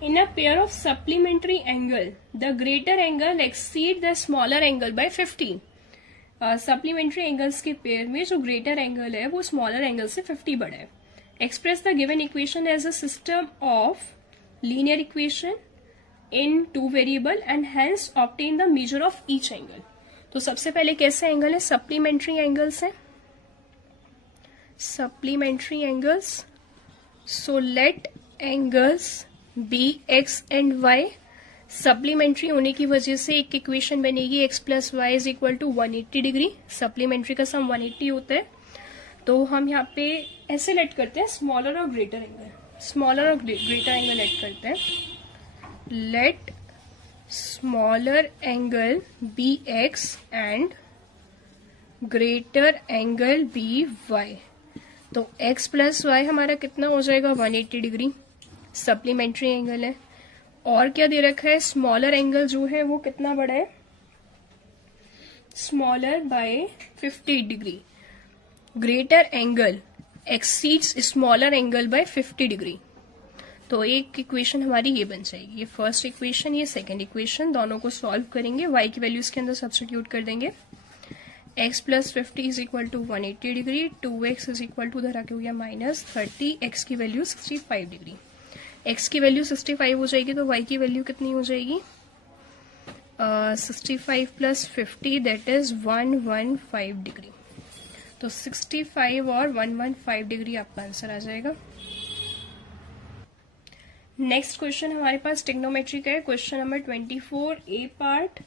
In a pair of supplementary angle the greater angle exceed the smaller angle by 15। Supplementary angles के पेयर में जो ग्रेटर एंगल है वो स्मॉलर एंगल से 50 बड़ा है। Express the given equation as a system of linear equation in 2 variable and hence obtain the measure of each angle. तो सबसे पहले कैसे एंगल है, सप्लीमेंट्री एंगल्स है, supplementary angles, so let angles be x and y। Supplementary होने की वजह से एक इक्वेशन बनेगी x plus y is equal to 180 degree, supplementary का सम 180 होता है। तो हम यहाँ पे ऐसे लेट करते हैं स्मॉलर और ग्रेटर एंगल, स्मॉलर और ग्रेटर एंगल लेट करते हैं। Let smaller angle be x and greater angle be y। तो x प्लस वाई हमारा कितना हो जाएगा 180 डिग्री, सप्लीमेंट्री एंगल है। और क्या दे रखा है, स्मॉलर एंगल जो है वो कितना बड़ा है, smaller by 50 degree. Greater angle exceeds smaller angle bye 50 degree. तो एक इक्वेशन हमारी ये बन जाएगी, ये फर्स्ट इक्वेशन, ये सेकंड इक्वेशन, दोनों को सॉल्व करेंगे, y की वैल्यू इसके अंदर सब्स्टिट्यूट कर देंगे। x plus 50 is equal to 180 degree, 2x is equal to धरा के हो गया माइनस 30, x की वैल्यू 65 डिग्री। x की वैल्यू 65 हो जाएगी तो y की वैल्यू कितनी हो जाएगी, 65 प्लस 50 दैट इज 115 डिग्री। तो 65 और 115 डिग्री आपका आंसर आ जाएगा। नेक्स्ट क्वेश्चन हमारे पास ट्रिग्नोमेट्री का है, question number 24 A part.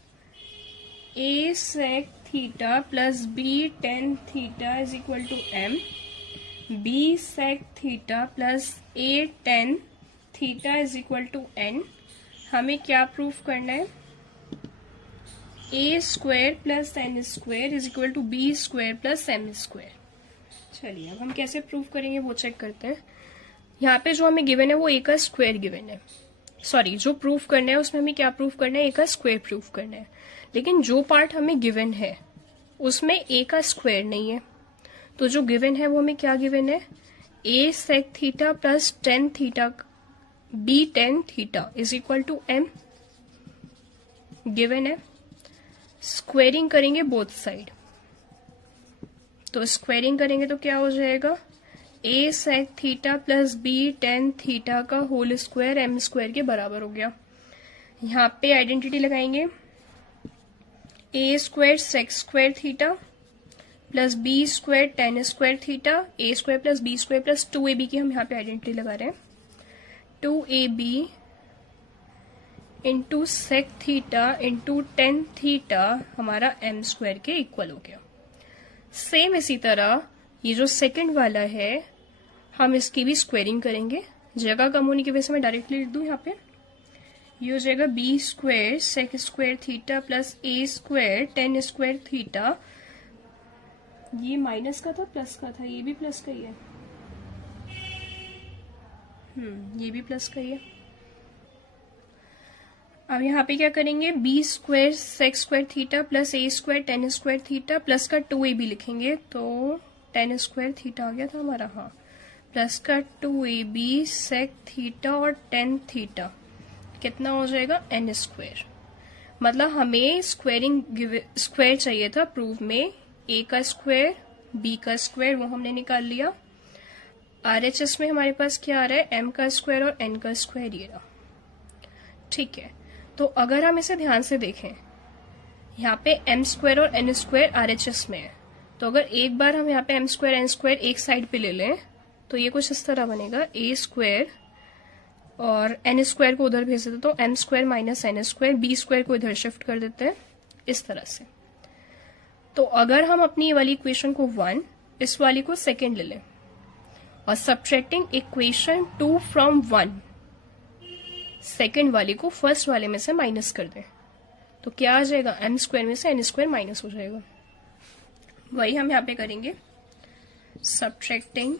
a sec theta plus b tan theta is equal to m, b sec theta plus a tan theta is equal to n। हमें क्या proof करना है, a square plus n square is equal to b square plus m square. चलिए अब हम कैसे proof करेंगे वो चेक करते हैं। यहाँ पे जो हमें गिवन है वो a का स्क्वायर गिवन है, सॉरी जो प्रूफ करना है उसमें हमें क्या प्रूफ करना है, a का स्क्वायर प्रूफ करना है। लेकिन जो पार्ट हमें गिवन है उसमें a का स्क्वायर नहीं है, तो जो गिवन है वो हमें क्या गिवन है, a sec theta plus tan theta b tan theta is equal to m given है। स्क्वेयरिंग करेंगे बोथ साइड, तो स्क्वेयरिंग करेंगे तो क्या हो जाएगा, a sec theta plus b tan theta का होल स्क्वायर m स्क्वायर के बराबर हो गया। यहाँ पे आइडेंटिटी लगाएंगे, a square sec square theta plus b square tan square theta, a square plus b square plus 2ab की हम यहाँ पे आइडेंटिटी लगा रहे हैं, 2ab into sec theta into tan theta हमारा m स्क्वायर के इक्वल हो गया। सेम इसी तरह ये जो सेकंड वाला है हम इसकी भी स्क्वेयरिंग करेंगे, जगह कम होने की वजह से मैं डायरेक्टली लिख दूं यहाँ पे, ये हो जाएगा B square sec square theta plus A square tan square theta, ये माइनस का था प्लस का था, ये भी प्लस का ही है, ये भी प्लस का ही है। अब यहाँ पे क्या करेंगे, B square sec square theta plus A square tan square theta plus का 2ab लिखेंगे, तो tan स्क्वायर थीटा आ गया था हमारा, हाँ, प्लस का 2ab सेक थीटा और tan थीटा कितना हो जाएगा n स्क्वायर। मतलब हमें स्क्वायर चाहिए था प्रूफ में, a का स्क्वायर b का स्क्वायर वो हमने निकाल लिया। RHS में हमारे पास क्या आ रहा है, m का स्क्वायर और n का स्क्वायर ये रहा, ठीक है। तो अगर हम इसे ध्यान से देखें, यहाँ पे m स्क्वायर और n स्क्वायर RHS में है, तो अगर एक बार हम यहाँ पे m स्क्वायर n स्क्वायर एक साइड पे ले लें तो ये कुछ इस तरह बनेगा, a स्क्वायर और n स्क्वायर को उधर भेज देते तो m square minus n square, b square को इधर शिफ्ट कर देते हैं इस तरह से। तो अगर हम अपनी ये वाली इक्वेशन को 1, इस वाली को सेकेंड ले लें और सब्ट्रैक्टिंग इक्वेशन 2 फ्रॉम 1, सेकेंड वाली को फर्स्ट वाले में से माइनस कर दें तो क्या आ जाएगा, m स्क्वायर में से n स्क्वायर माइनस हो जाएगा। वही हम यहाँ पे करेंगे, सब्ट्रैक्टिंग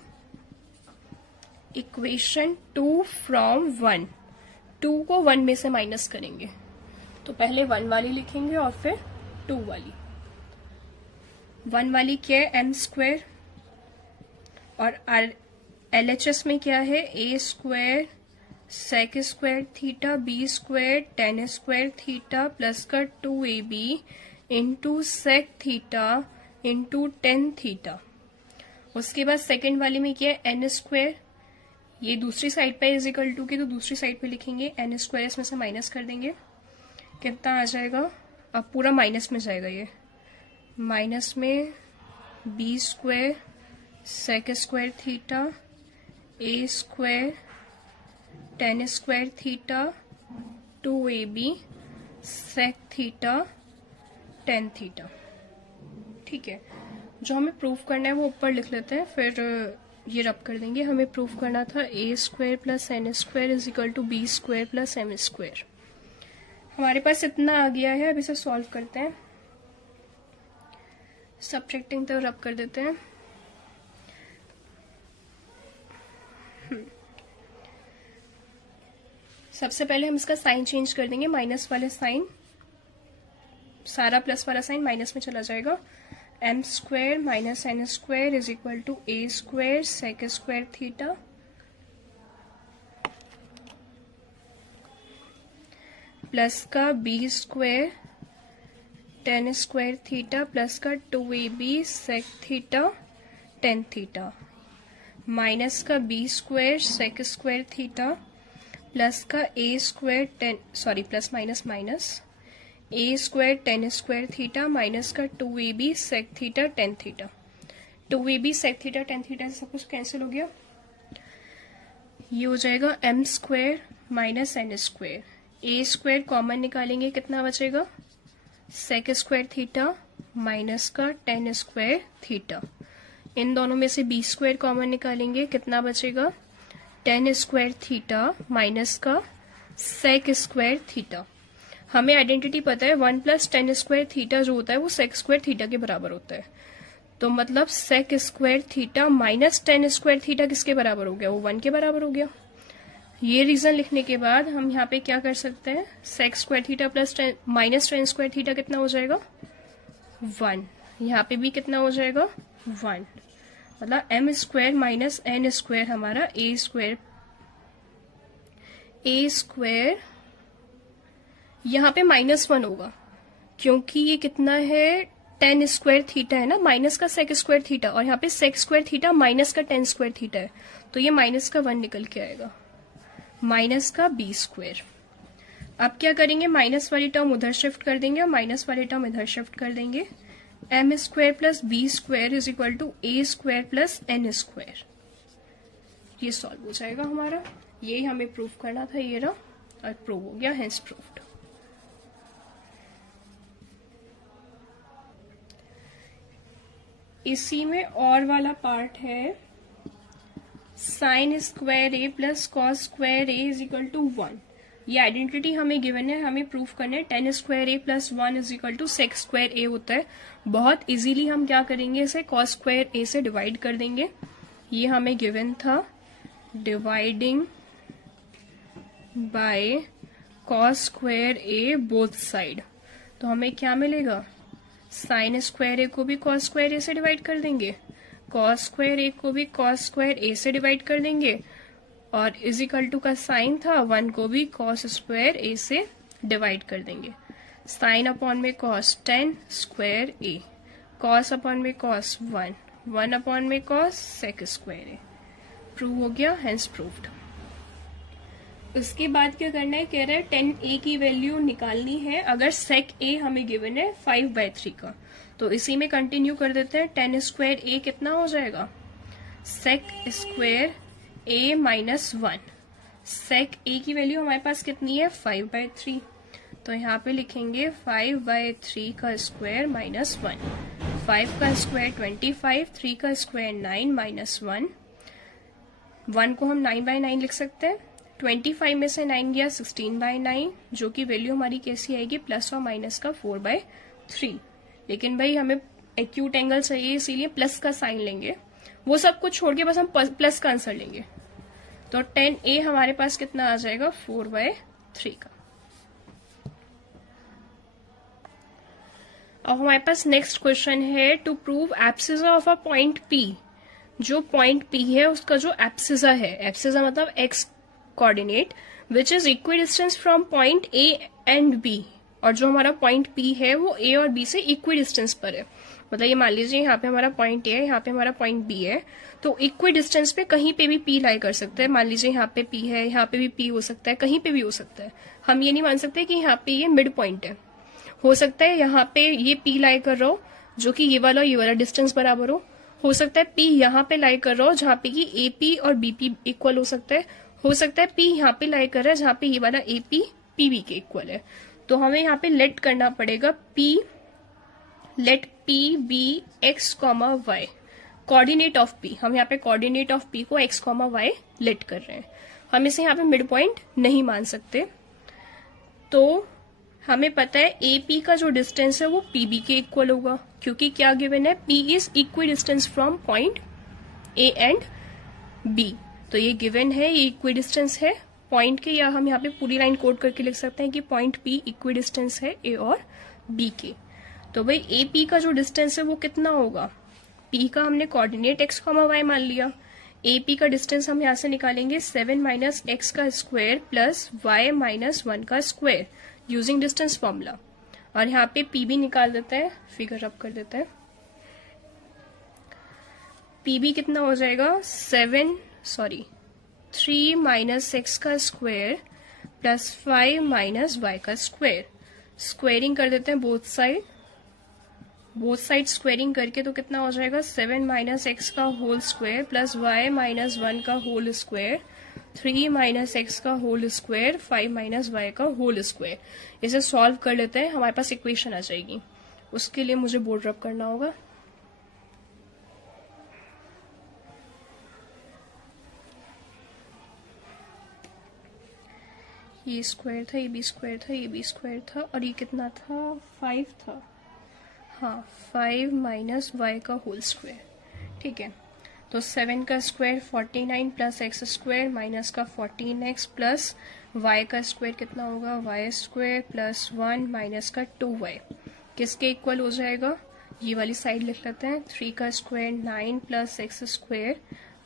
इक्वेशन 2 फ्रॉम 1, 2 को 1 में से माइनस करेंगे तो पहले 1 वाली लिखेंगे और फिर 2 वाली। 1 वाली क्या है, m स्क्वायर, और LHS में क्या है, a square sec square theta B square tan square theta plus का 2ab into sec theta into tan theta. उसके बाद सेकेंड वाले में क्या है, एन स्क्वायर, ये दूसरी साइड पे इज इक्वल टू की तो दूसरी साइड पे लिखेंगे एन स्क्वायर, इसमें से माइनस कर देंगे, कितना आ जाएगा, अब पूरा माइनस में जाएगा, ये माइनस में B square sec square theta A square tan square theta 2ab sec theta tan theta. ठीक है, जो हमें प्रूफ करना है वो ऊपर लिख लेते हैं, फिर ये रब कर देंगे। हमें प्रूफ करना था a square plus N square is equal to B square plus M square. हमारे पास इतना आ गया है, अब इसे सॉल्व करते हैं। सब्ट्रैक्टिंग तो रब कर देते हैं। सबसे पहले हम इसका साइन चेंज कर देंगे, माइनस वाले साइन, सारा प्लस वाला साइन माइनस में चला जाएगा। M square minus N square is equal to A square sec square theta plus का B square tan square theta plus का 2ab sec theta tan theta minus का B square sec square theta plus का A square plus minus minus A square tan square theta minus का 2ab sec theta tan theta. 2ab sec theta tan theta से सब कुछ cancel हो गया, ये हो जाएगा m square minus N square, A square common निकालेंगे कितना बचेगा, सेक स्क्वायर थीटा माइनस का टेन स्क्वायर थीटा। इन दोनों में से बी स्क्वायर कॉमन निकालेंगे कितना बचेगा, टेन स्क्वायर थीटा माइनस का सेक स्क्वायर थीटा। हमें आइडेंटिटी पता है 1 प्लस टेन स्क्वायर थीटा जो होता है वो सेक स्क्वायर थीटा के बराबर होता है, तो मतलब sec square theta minus tan square theta किसके बराबर हो गया, वो 1 के बराबर हो गया। ये रीजन लिखने के बाद हम यहाँ पे क्या कर सकते हैं, sec square theta plus minus tan square theta कितना हो जाएगा 1, यहाँ पे भी कितना हो जाएगा 1, मतलब M square minus N square हमारा ए स्क्वायर यहाँ पे -1 होगा क्योंकि ये कितना है, टेन स्क्वायर थीटा है ना, माइनस का सेक स्क्वायर थीटा, और यहाँ पे सेक स्क्वायर थीटा माइनस का टेन स्क्वायर थीटा है, तो ये माइनस का 1 निकल के आएगा, माइनस का बी स्क्वायर। अब क्या करेंगे, माइनस वाली टर्म उधर शिफ्ट कर देंगे और माइनस वाली टर्म इधर शिफ्ट कर देंगे। M square plus B square is equal to A square plus N square, ये सॉल्व हो जाएगा हमारा। यही हमें प्रूफ करना था, ये रहा और प्रूव हो गया, हेंस प्रूव्ड। इसी में और वाला पार्ट है, sine square A plus cos square A is equal to 1। ये आइडेंटिटी हमें गिवन है, हमें प्रूफ करना है tan square A plus 1 is equal to sec square A होता है। बहुत इजीली हम क्या करेंगे, इसे कॉस स्क्वायर ए से डिवाइड कर देंगे, ये हमें गिवन था, dividing by cos square A both side, तो हमें क्या मिलेगा, साइन स्क्वायर ए को भी कॉस स्क्वायर ए से डिवाइड कर देंगे, कॉस स्क्वायर ए को भी कॉस स्क्वायर ए से डिवाइड कर देंगे, और इज इक्वल टू का साइन था 1 को भी कॉस स्क्वायर ए से डिवाइड कर देंगे। साइन अपॉन में कॉस टेन स्क्वायर ए, कॉस अपॉन में कॉस 1, 1 अपॉन में कॉस सेक स्क्वायर ए। प्रूव हो गया, हेंस प्रूव्ड। उसके बाद क्या करना है, कह रहा है 10a की वैल्यू निकालनी है अगर सेक ए हमें गिवन है 5/3 का, तो इसी में कंटिन्यू कर देते हैं। 10 स्क्वायर ए कितना हो जाएगा, सेक स्क्वायर ए माइनस 1। सेक ए की वैल्यू हमारे पास कितनी है, 5/3। तो यहाँ पे लिखेंगे 5/3 का स्क्वायर माइनस 1। 5 का स्क्वायर 25, 3 का स्क्वायर 9 माइनस 1। 1 को हम 9/9 लिख सकते हैं। 25 में से 9 गया 16/9, जो कि वैल्यू हमारी कैसी आएगी, प्लस और माइनस का 4/3। लेकिन भाई हमें एक्यूट एंगल चाहिए, इसीलिए प्लस का साइन लेंगे। वो सब कुछ छोड़ के बस हम प्लस का आंसर लेंगे। तो 10A हमारे पास कितना आ जाएगा, 4/3 का। अब हमारे पास नेक्स्ट क्वेश्चन है, to prove abscissa of a point P। जो पॉइंट P है उसका जो एब्सिसा है, एब्सिसा मतलब X coordinate, which is equidistance from point A and B। और जो हमारा पॉइंट P है वो A और B से इक्विडिस्टेंस पर है। मतलब ये मान लीजिए यहाँ पे हमारा पॉइंट A है, यहाँ पे हमारा पॉइंट B है, तो इक्विडिस्टेंस पे कहीं पे भी P लाई कर सकते हैं। मान लीजिए यहाँ पे P है, यहाँ पे भी P हो सकता है, कहीं पे भी हो सकता है। हम ये नहीं मान सकते कि यहाँ पे ये मिड पॉइंट है। हो सकता है यहाँ पे ये P लाई कर रहा हो, जो कि ये वाला डिस्टेंस बराबर हो सकता है P यहाँ पे लाई कर रहा हो जहाँ पे कि AP और BP इक्वल हो सकता है। हो सकता है P यहाँ पे लाई कर रहा है जहाँ पे ये वाला AP PB के इक्वल है। तो हमें यहाँ पे लेट करना पड़ेगा let P be x, y, coordinate of P। हम यहाँ पे कोऑर्डिनेट ऑफ P को x, y लेट कर रहे हैं। हम इसे यहाँ पे मिड पॉइंट नहीं मान सकते। तो हमें पता है AP का जो डिस्टेंस है वो PB के इक्वल होगा, क्योंकि क्या गिवन है, P is equi distance from point A and B। तो ये गिवन है, ये इक्वी डिस्टेंस है पॉइंट के, या हम यहाँ पे पूरी लाइन कोड करके लिख सकते हैं कि पॉइंट P इक्वी डिस्टेंस है A और B के। तो भाई AP का जो डिस्टेंस है वो कितना होगा, P का हमने कोऑर्डिनेट x, y मान लिया। AP का डिस्टेंस हम यहाँ से निकालेंगे 7 माइनस एक्स का स्क्वायर प्लस y माइनस 1 का स्क्वायर यूजिंग डिस्टेंस फॉर्मूला। और यहाँ पे PB निकाल देते हैं, फिगर अप कर देते हैं। PB कितना हो जाएगा, 3 माइनस एक्स का स्क्वायर प्लस 5 माइनस वाई का स्क्वायर। स्क्वायरिंग कर देते हैं बोथ साइड स्क्वायरिंग करके तो कितना हो जाएगा, 7 माइनस एक्स का whole square plus y minus 1 का होल स्क्वायर, 3 माइनस एक्स का होल स्क्वायर, 5 माइनस वाई का होल स्क्वायर। इसे सॉल्व कर लेते हैं, हमारे पास इक्वेशन आ जाएगी। उसके लिए मुझे बोर्ड रब करना होगा। ये स्क्वायर था, ये भी स्क्वायर था, ये भी स्क्वायर था, और ये कितना था, 5 था। हाँ, 5 माइनस वाई का होल स्क्वायर। ठीक है, तो 7 का square 49 plus x square minus का 14x प्लस वाई का स्क्वायर कितना होगा, वाई स्क्वायर प्लस 1 माइनस का 2y किसके इक्वल हो जाएगा, ये वाली साइड लिख लेते हैं। 3 का square 9 plus x square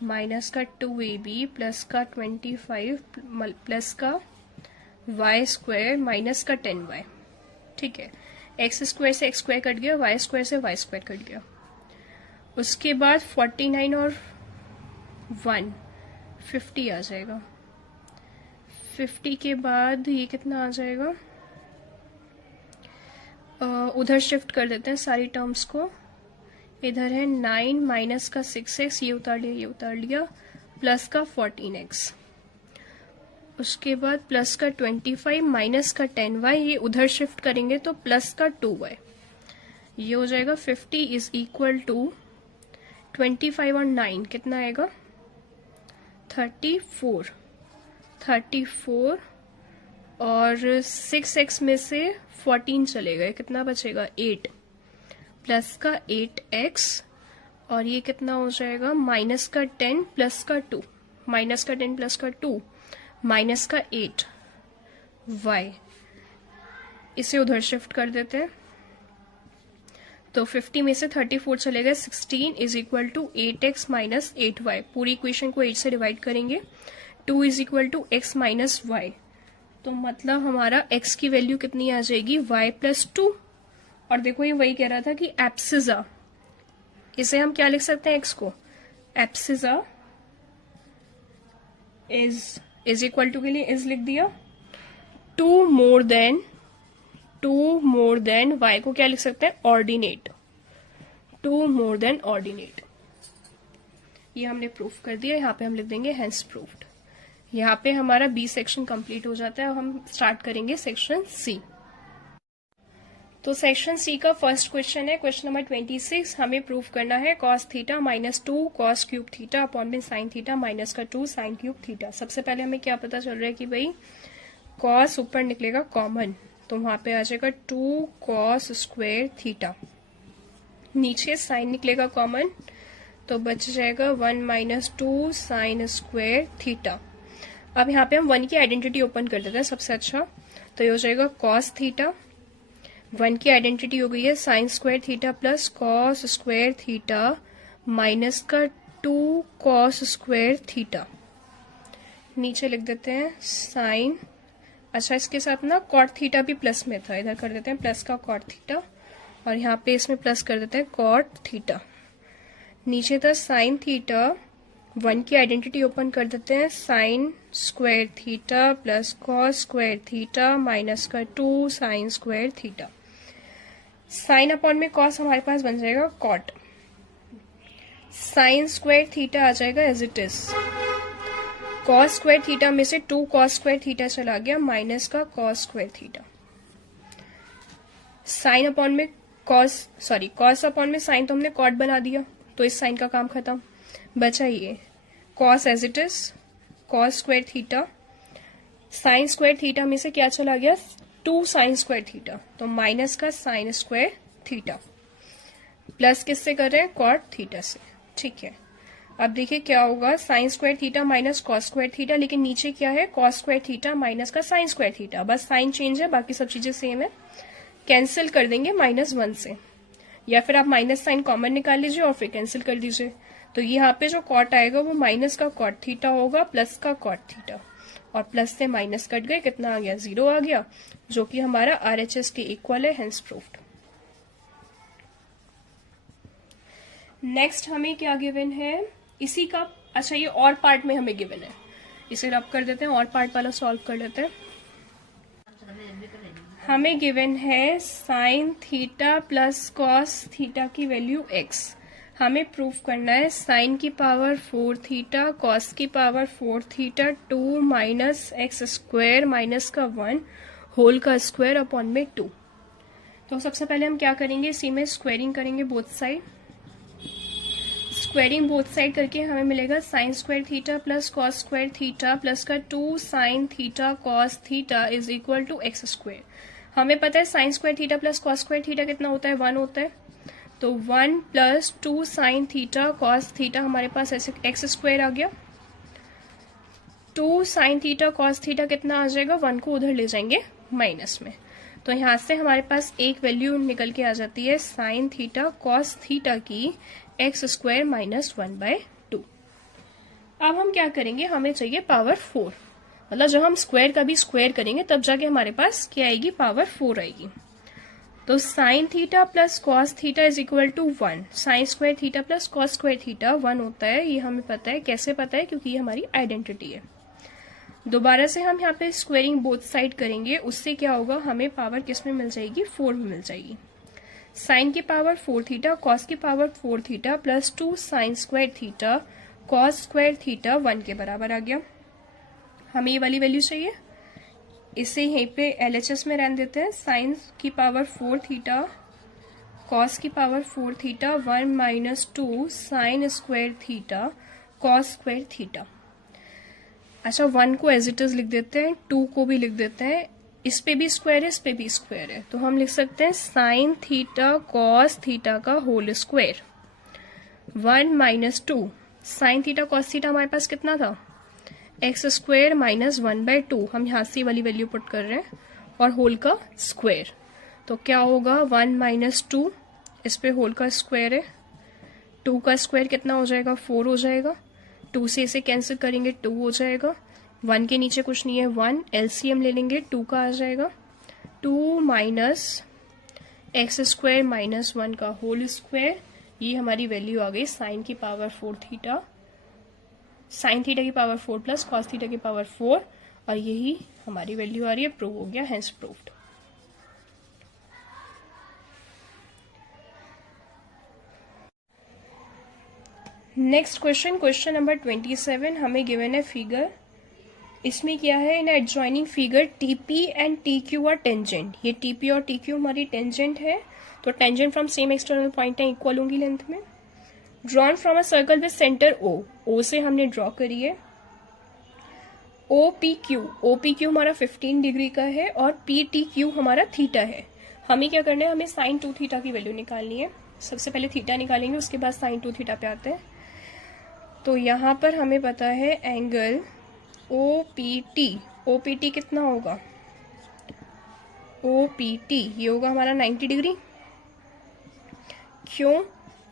minus का 2ab प्लस का 25 प्लस का वाई स्क्वायर माइनस का 10y। ठीक है, एक्स स्क्वायर से एक्स स्क्वायर कट गया, वाई स्क्वायर से वाई स्क्वायर कट गया। उसके बाद 49 और 1 50 आ जाएगा। 50 के बाद ये कितना आ जाएगा, उधर शिफ्ट कर देते हैं सारी टर्म्स को। इधर है 9 माइनस का 6x, ये उतार लिया, ये उतार लिया, प्लस का 14x। उसके बाद प्लस का 25 माइनस का 10y, ये उधर शिफ्ट करेंगे तो प्लस का 2y। ये हो जाएगा 50 इज इक्वल टू 25 और 9 कितना आएगा, 34 और 6x में से 14 चले गए, कितना बचेगा, 8 प्लस का 8x, और ये कितना हो जाएगा, माइनस का 10 प्लस का 2, माइनस का 10 प्लस का 2 माइनस का 8y। इसे उधर शिफ्ट कर देते हैं तो 50 में से 34 चले गए, 16 is equal to 8x minus 8y। पूरी इक्वेशन को 8 से डिवाइड करेंगे, 2 is equal to x minus y। तो मतलब हमारा x की वैल्यू कितनी आ जाएगी, y प्लस 2। और देखो ये वही कह रहा था कि एब्सिसा, इसे हम क्या लिख सकते हैं, x को, एब्सिसा इज इक्वल टू के लिए इज लिख दिया, 2 मोर देन y को क्या लिख सकते हैं, ऑर्डिनेट। 2 more than ordinate. ये हमने प्रूफ कर दिया, यहाँ पे हम लिख देंगे हेंस प्रूफ्ड। यहाँ पे हमारा बी सेक्शन कंप्लीट हो जाता है और हम स्टार्ट करेंगे सेक्शन सी। तो सेक्शन सी का फर्स्ट क्वेश्चन है, क्वेश्चन नंबर 26। हमें प्रूफ करना है cos theta minus 2 cos cube theta upon में साइन थीटा माइनस का 2 साइन क्यूब थीटा। सबसे पहले हमें क्या पता चल रहा है कि भाई कॉस ऊपर निकलेगा कॉमन, तो वहां पे आ जाएगा 2 कॉस स्क्वायर थीटा, नीचे साइन निकलेगा कॉमन तो बच जाएगा 1 माइनस 2 साइन स्क्वायर थीटा। अब यहाँ पे हम 1 की आइडेंटिटी ओपन कर देते हैं सबसे अच्छा, तो ये हो जाएगा कॉस थीटा, 1 की आइडेंटिटी हो गई है sine square theta plus cos square theta minus का 2 कॉस स्क्वायर थीटा, नीचे लिख देते हैं साइन। अच्छा, इसके साथ ना कॉट थीटा भी प्लस में था, इधर कर देते हैं प्लस का कॉट थीटा और यहाँ पे इसमें प्लस कर देते हैं कॉट थीटा, नीचे था साइन थीटा, 1 की आइडेंटिटी ओपन कर देते हैं sine square theta plus cos square theta minus का 2 sine square theta. Sine upon में कॉस हमारे पास बन जाएगा कॉट, साइन स्क्वायर थीटा आ जाएगा as it is, cos square theta में से 2 कॉस स्क्वायर थीटा चला गया माइनस का cos square theta, sine upon में कॉस अपॉन में साइन तो हमने कॉट बना दिया तो इस साइन का काम खत्म, बचा ये cos as it is, cos square theta, sine square theta में से क्या चला गया 2 साइन स्क्वायर थीटा, तो माइनस का साइन स्क्वायर थीटा, प्लस किससे कर रहे हैं कॉट थीटा से। ठीक है, अब देखिए क्या होगा, sign square theta minus cos square theta, लेकिन नीचे क्या है कॉस स्क्वायर थीटा माइनस का साइन स्क्वायर थीटा, बस साइन चेंज है, बाकी सब चीजें सेम है, कैंसिल कर देंगे -1 से, या फिर आप माइनस साइन कॉमन निकाल लीजिए और फिर कैंसिल कर दीजिए। तो यहाँ पे जो कॉट आएगा वो माइनस का कॉट थीटा होगा प्लस का कॉट थीटा, और प्लस से माइनस कट गए, कितना आ गया 0 आ गया, जो कि हमारा RHS के इक्वल है, हेंस प्रूफ्ड। नेक्स्ट हमें क्या गिवन है इसी का, अच्छा ये और पार्ट में हमें गिवन है, इसे रब कर देते हैं और पार्ट वाला सॉल्व कर लेते हैं। हमें गिवन है sign theta plus cos theta की वैल्यू x, हमें प्रूफ करना है साइन की पावर 4 थीटा कॉस की power 4 theta 2 minus x square minus का 1 होल का स्क्वायर अपॉन में 2। तो सबसे पहले हम क्या करेंगे, इसी में स्क्वायरिंग करेंगे both side, squaring both side करके हमें मिलेगा sine square theta plus cos square theta plus का 2 sine theta cos theta is equal to X square. हमें पता है sine square theta plus cos square theta कितना होता है 1 होता है, तो 1 प्लस 2 साइन थीटा कॉस थीटा हमारे पास ऐसे एक्स स्क्वायर आ गया, 2 साइन थीटा कॉस थीटा कितना आ जाएगा, 1 को उधर ले जाएंगे माइनस में, तो यहाँ से हमारे पास एक वैल्यू निकल के आ जाती है साइन थीटा कॉस थीटा की एक्स स्क्वायर माइनस 1/2। अब हम क्या करेंगे, हमें चाहिए पावर 4, मतलब जब हम स्क्वायर का भी स्क्वायर करेंगे तब जाके हमारे पास क्या आएगी, पावर 4 आएगी। तो sine theta plus cos theta is equal to 1, sine square theta plus cos square theta 1 होता है, ये हमें पता है। कैसे पता है, क्योंकि ये हमारी आइडेंटिटी है। दोबारा से हम यहाँ पे स्क्वायरिंग बोथ साइड करेंगे, उससे क्या होगा, हमें पावर किस में मिल जाएगी, 4 में मिल जाएगी। साइन की पावर 4 थीटा कॉस की power 4 theta plus 2 sine square theta cos square theta 1 के बराबर आ गया। हमें ये वाली वैल्यू चाहिए, इसे यहीं पे LHS में रहने देते हैं। साइन की पावर 4 थीटा कॉस की power 4 theta 1 minus 2 sine square theta cos square theta. अच्छा, 1 को एज इट इज लिख देते हैं, 2 को भी लिख देते हैं, इस पे भी स्क्वायर है इस पे भी स्क्वायर है, तो हम लिख सकते हैं साइन थीटा कॉस थीटा का whole square 1 minus 2 sine theta cos theta हमारे पास कितना था, एक्स स्क्वायर माइनस 1/2, हम यहाँ से वाली वैल्यू पुट कर रहे हैं, और होल का स्क्वायर, तो क्या होगा 1 माइनस 2, इस पे होल का स्क्वायर है, 2 का स्क्वायर कितना हो जाएगा, 4 हो जाएगा, 2 से इसे कैंसिल करेंगे 2 हो जाएगा, 1 के नीचे कुछ नहीं है 1, LCM ले लेंगे 2 का आ जाएगा, 2 माइनस एक्स स्क्वायर माइनस 1 का होल स्क्वायर, ये हमारी वैल्यू आ गई साइन की पावर 4 थीटा, साइन थीटा की पावर 4 प्लस कॉस थीटा की पावर 4, और यही हमारी वैल्यू आ रही है, प्रूव हो गया, hence proved. Next question, question number 27 हमें गिवन है फिगर। इसमें क्या है, in adjoining figure TP and TQ are tangent. ये टीपी और टीक्यू हमारी टेंजेंट है, तो tangent from same external point है, इक्वल होंगी लेंथ में। Drawn from a circle with centre O, O से हमने ड्रॉ करी है। ओ पी क्यू हमारा 15 डिग्री का है और पी टी क्यू हमारा थीटा है। हमें क्या करना है, हमें साइन 2 थीटा की वैल्यू निकालनी है। सबसे पहले थीटा निकालेंगे, उसके बाद साइन 2 थीटा पे आते हैं। तो यहाँ पर हमें पता है एंगल ओ पी टी कितना होगा, ओ पी टी ये होगा हमारा 90 डिग्री। क्यों,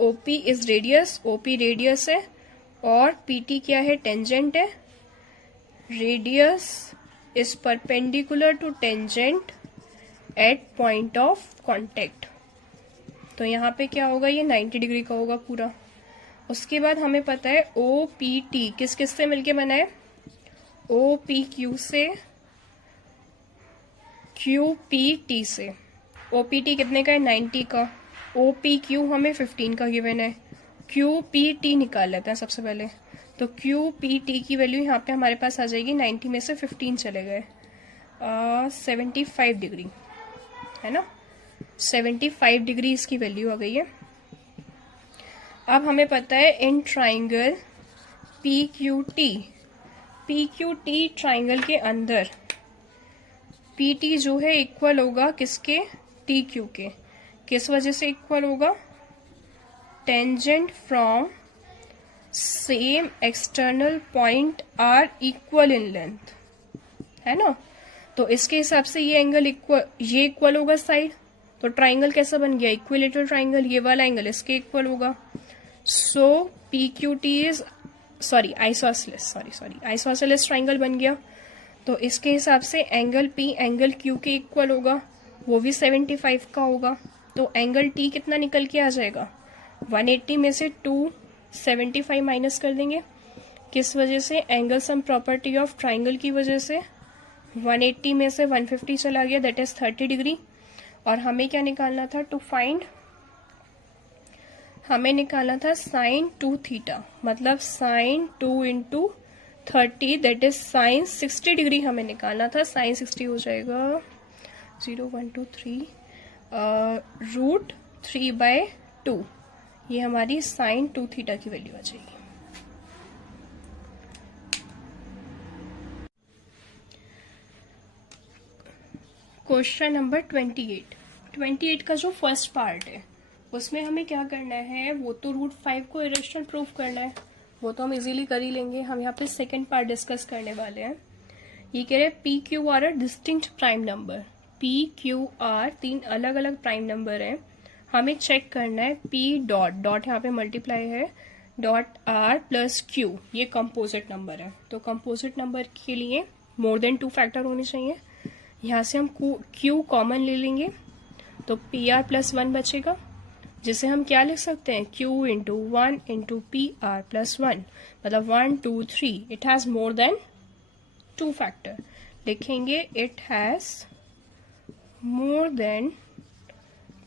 O P is radius, O P radius है और पी टी क्या है, टेंजेंट है। Radius is perpendicular to tangent at point of contact. तो यहाँ पे क्या होगा, ये 90 डिग्री का होगा पूरा। उसके बाद हमें पता है ओ पी टी किस किस से मिलके बना है, ओ पी क्यू से, क्यू पी टी से। ओ पी टी कितने का है, 90 का। ओ पी क्यू हमें 15 का गिवन है। क्यू पी टी निकाल लेते हैं सबसे पहले। तो क्यू पी टी की वैल्यू यहाँ पे हमारे पास आ जाएगी, 90 में से 15 चले गए, 75 डिग्री है ना, 75 डिग्री इसकी वैल्यू आ गई है। अब हमें पता है in triangle P Q T triangle के अंदर पी टी जो है इक्वल होगा किसके, टी क्यू के। किस वजह से इक्वल होगा, tangent from same external point are equal in length, है ना। तो इसके हिसाब से ये एंगल इक्वल, ये इक्वल होगा साइड। तो ट्राइंगल कैसा बन गया, इक्विलेटरल ट्राइंगल। ये वाला एंगल इसके इक्वल होगा। So P Q T is isosceles triangle बन गया। तो इसके हिसाब से एंगल पी एंगल क्यू के इक्वल होगा, वो भी 75 का होगा। तो एंगल टी कितना निकल के आ जाएगा, 180 में से 275 माइनस कर देंगे। किस वजह से, angle sum property of triangle की वजह से। 180 में से 150 चला गया, दैट इज 30 डिग्री। और हमें क्या निकालना था, टू फाइंड, हमें निकालना था साइन 2 थीटा, मतलब sine 2 into 30 that is sine 60 degree हमें निकालना था। साइन 60 हो जाएगा 0 1 2 3 √3/2। ये हमारी साइन 2 थीटा की वैल्यू आ जाएगी। क्वेश्चन नंबर 28 का जो फर्स्ट पार्ट है उसमें हमें क्या करना है, वो तो √5 को इरेशनल प्रूफ करना है, वो तो हम इजीली कर ही लेंगे। हम यहाँ पे सेकंड पार्ट डिस्कस करने वाले हैं। ये कह रहे हैं P Q are distinct prime number. P Q are 3 अलग अलग प्राइम नंबर हैं। हमें चेक करना है पी डॉट यहाँ पे मल्टीप्लाई है, डॉट आर प्लस क्यू, ये कंपोजिट नंबर है। तो कंपोजिट नंबर के लिए मोर देन 2 फैक्टर होने चाहिए। यहाँ से हम क्यू कॉमन ले लेंगे तो पी आर प्लस 1 बचेगा, जिसे हम क्या लिख सकते हैं, Q into 1 into P R plus 1, मतलब 1 2 3। It has more than 2 factor, लिखेंगे it has more than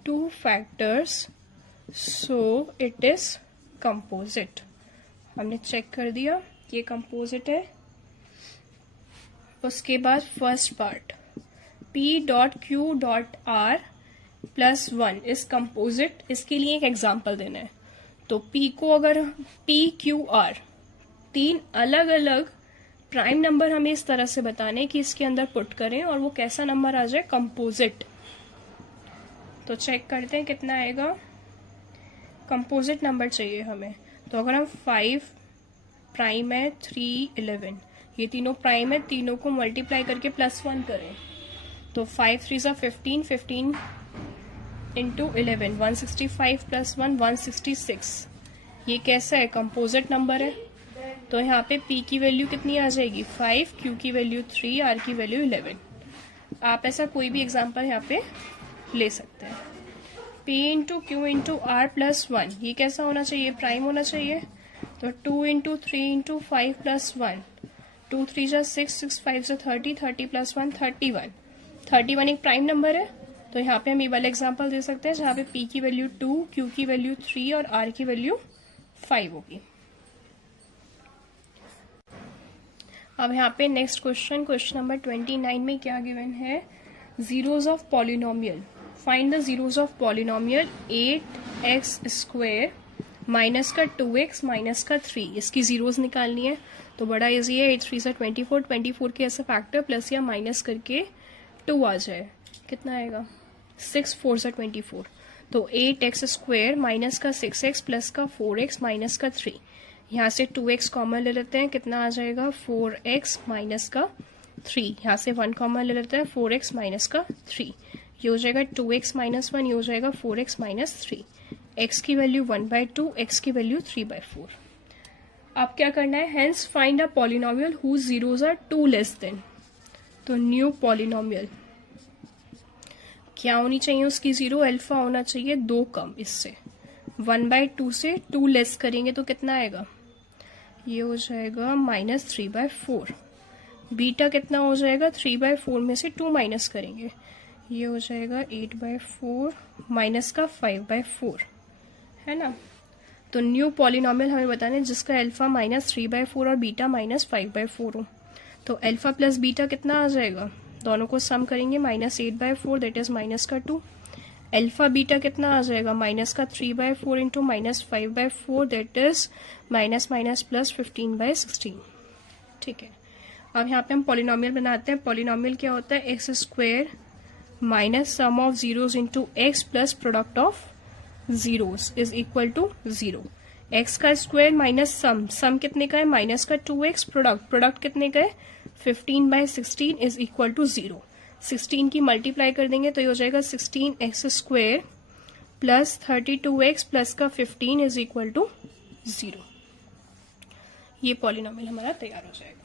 2 factors, so it is composite. हमने चेक कर दिया ये कंपोजिट है। उसके बाद first part P dot Q dot R plus 1 इस कंपोजिट, इसके लिए एक एग्जाम्पल देना है। तो P को अगर P Q R 3 अलग अलग प्राइम नंबर हमें इस तरह से बताने कि इसके अंदर पुट करें और वो कैसा नंबर आ जाए, कंपोजिट। तो चेक करते हैं कितना आएगा, कंपोजिट नंबर चाहिए हमें। तो अगर हम 5 प्राइम है, 3 11, ये तीनों प्राइम है, तीनों को मल्टीप्लाई करके प्लस 1 करें तो 5 3 15, 15 इंटू 11, 165 प्लस 1 166। ये कैसा है, कंपोजिट नंबर है। तो यहाँ पे P की वैल्यू कितनी आ जाएगी, 5, Q की वैल्यू 3, R की वैल्यू 11। आप ऐसा कोई भी एग्जांपल यहाँ पे ले सकते हैं। P into Q into R plus 1, ये कैसा होना चाहिए, प्राइम होना चाहिए। तो 2 इंटू 3 इंटू 5 प्लस 1, 2 3 जा 6, 6 5 जा 30, 30 प्लस 1 31। 31 एक प्राइम नंबर है। तो यहाँ पे हम ये वाला एग्जांपल दे सकते हैं जहाँ पे P की वैल्यू 2, Q की वैल्यू 3 और R की वैल्यू 5 होगी। अब यहाँ पे नेक्स्ट क्वेश्चन नंबर 29 में क्या गिवन है, zeros of polynomial. Find the zeros of polynomial 8x² minus का 2x माइनस का 3, इसकी जीरोज निकालनी है। तो बड़ा इजी है, 8 3 से 24, 24 के ऐसे फैक्टर प्लस या माइनस करके 2 आ जाए, कितना आएगा 6 4 से 24। तो 8x² माइनस का 6x प्लस का 4x माइनस का 3, यहाँ से 2x कॉमन ले लेते हैं, कितना आ जाएगा 4x माइनस का 3, यहाँ से 1 कॉमन ले लेते हैं 4x माइनस का 3, ये हो जाएगा 2x माइनस 1, ये हो जाएगा 4x माइनस 3। x की वैल्यू 1/2, x की वैल्यू 3/4। अब क्या करना है, hence find a polynomial whose zeroes are 2 less than. तो न्यू पॉलिनोमियल क्या होनी चाहिए, उसकी जीरो अल्फा होना चाहिए 2 कम, इससे 1/2 से 2 लेस करेंगे तो कितना आएगा, ये हो जाएगा -3/4। बीटा कितना हो जाएगा, 3/4 में से 2 माइनस करेंगे, ये हो जाएगा 8/4 माइनस का 5/4, है ना। तो न्यू पॉलिनोमियल हमें बताना है जिसका अल्फा -3/4 और बीटा -5/4 हो। तो अल्फा प्लस बीटा कितना आ जाएगा, दोनों को सम करेंगे, -8/4 दैट इज माइनस का 2। अल्फा बीटा कितना आ जाएगा, माइनस का 3/4 into -5/4 that is minus minus plus 15/16। ठीक है, अब यहाँ पे हम पॉलिनोमियल बनाते हैं। पॉलिनोमियल क्या होता है, x² minus sum of zeroes into x plus product of zeroes is equal to 0। X का स्क्वायर माइनस सम कितने का है, माइनस का 2x, प्रोडक्ट कितने का है 15/16 इज इक्वल टू 0। 16 की मल्टीप्लाई कर देंगे तो ये हो जाएगा 16x² प्लस 32x प्लस का 15 इज इक्वल टू 0। ये पॉलिनोमियल हमारा तैयार हो जाएगा।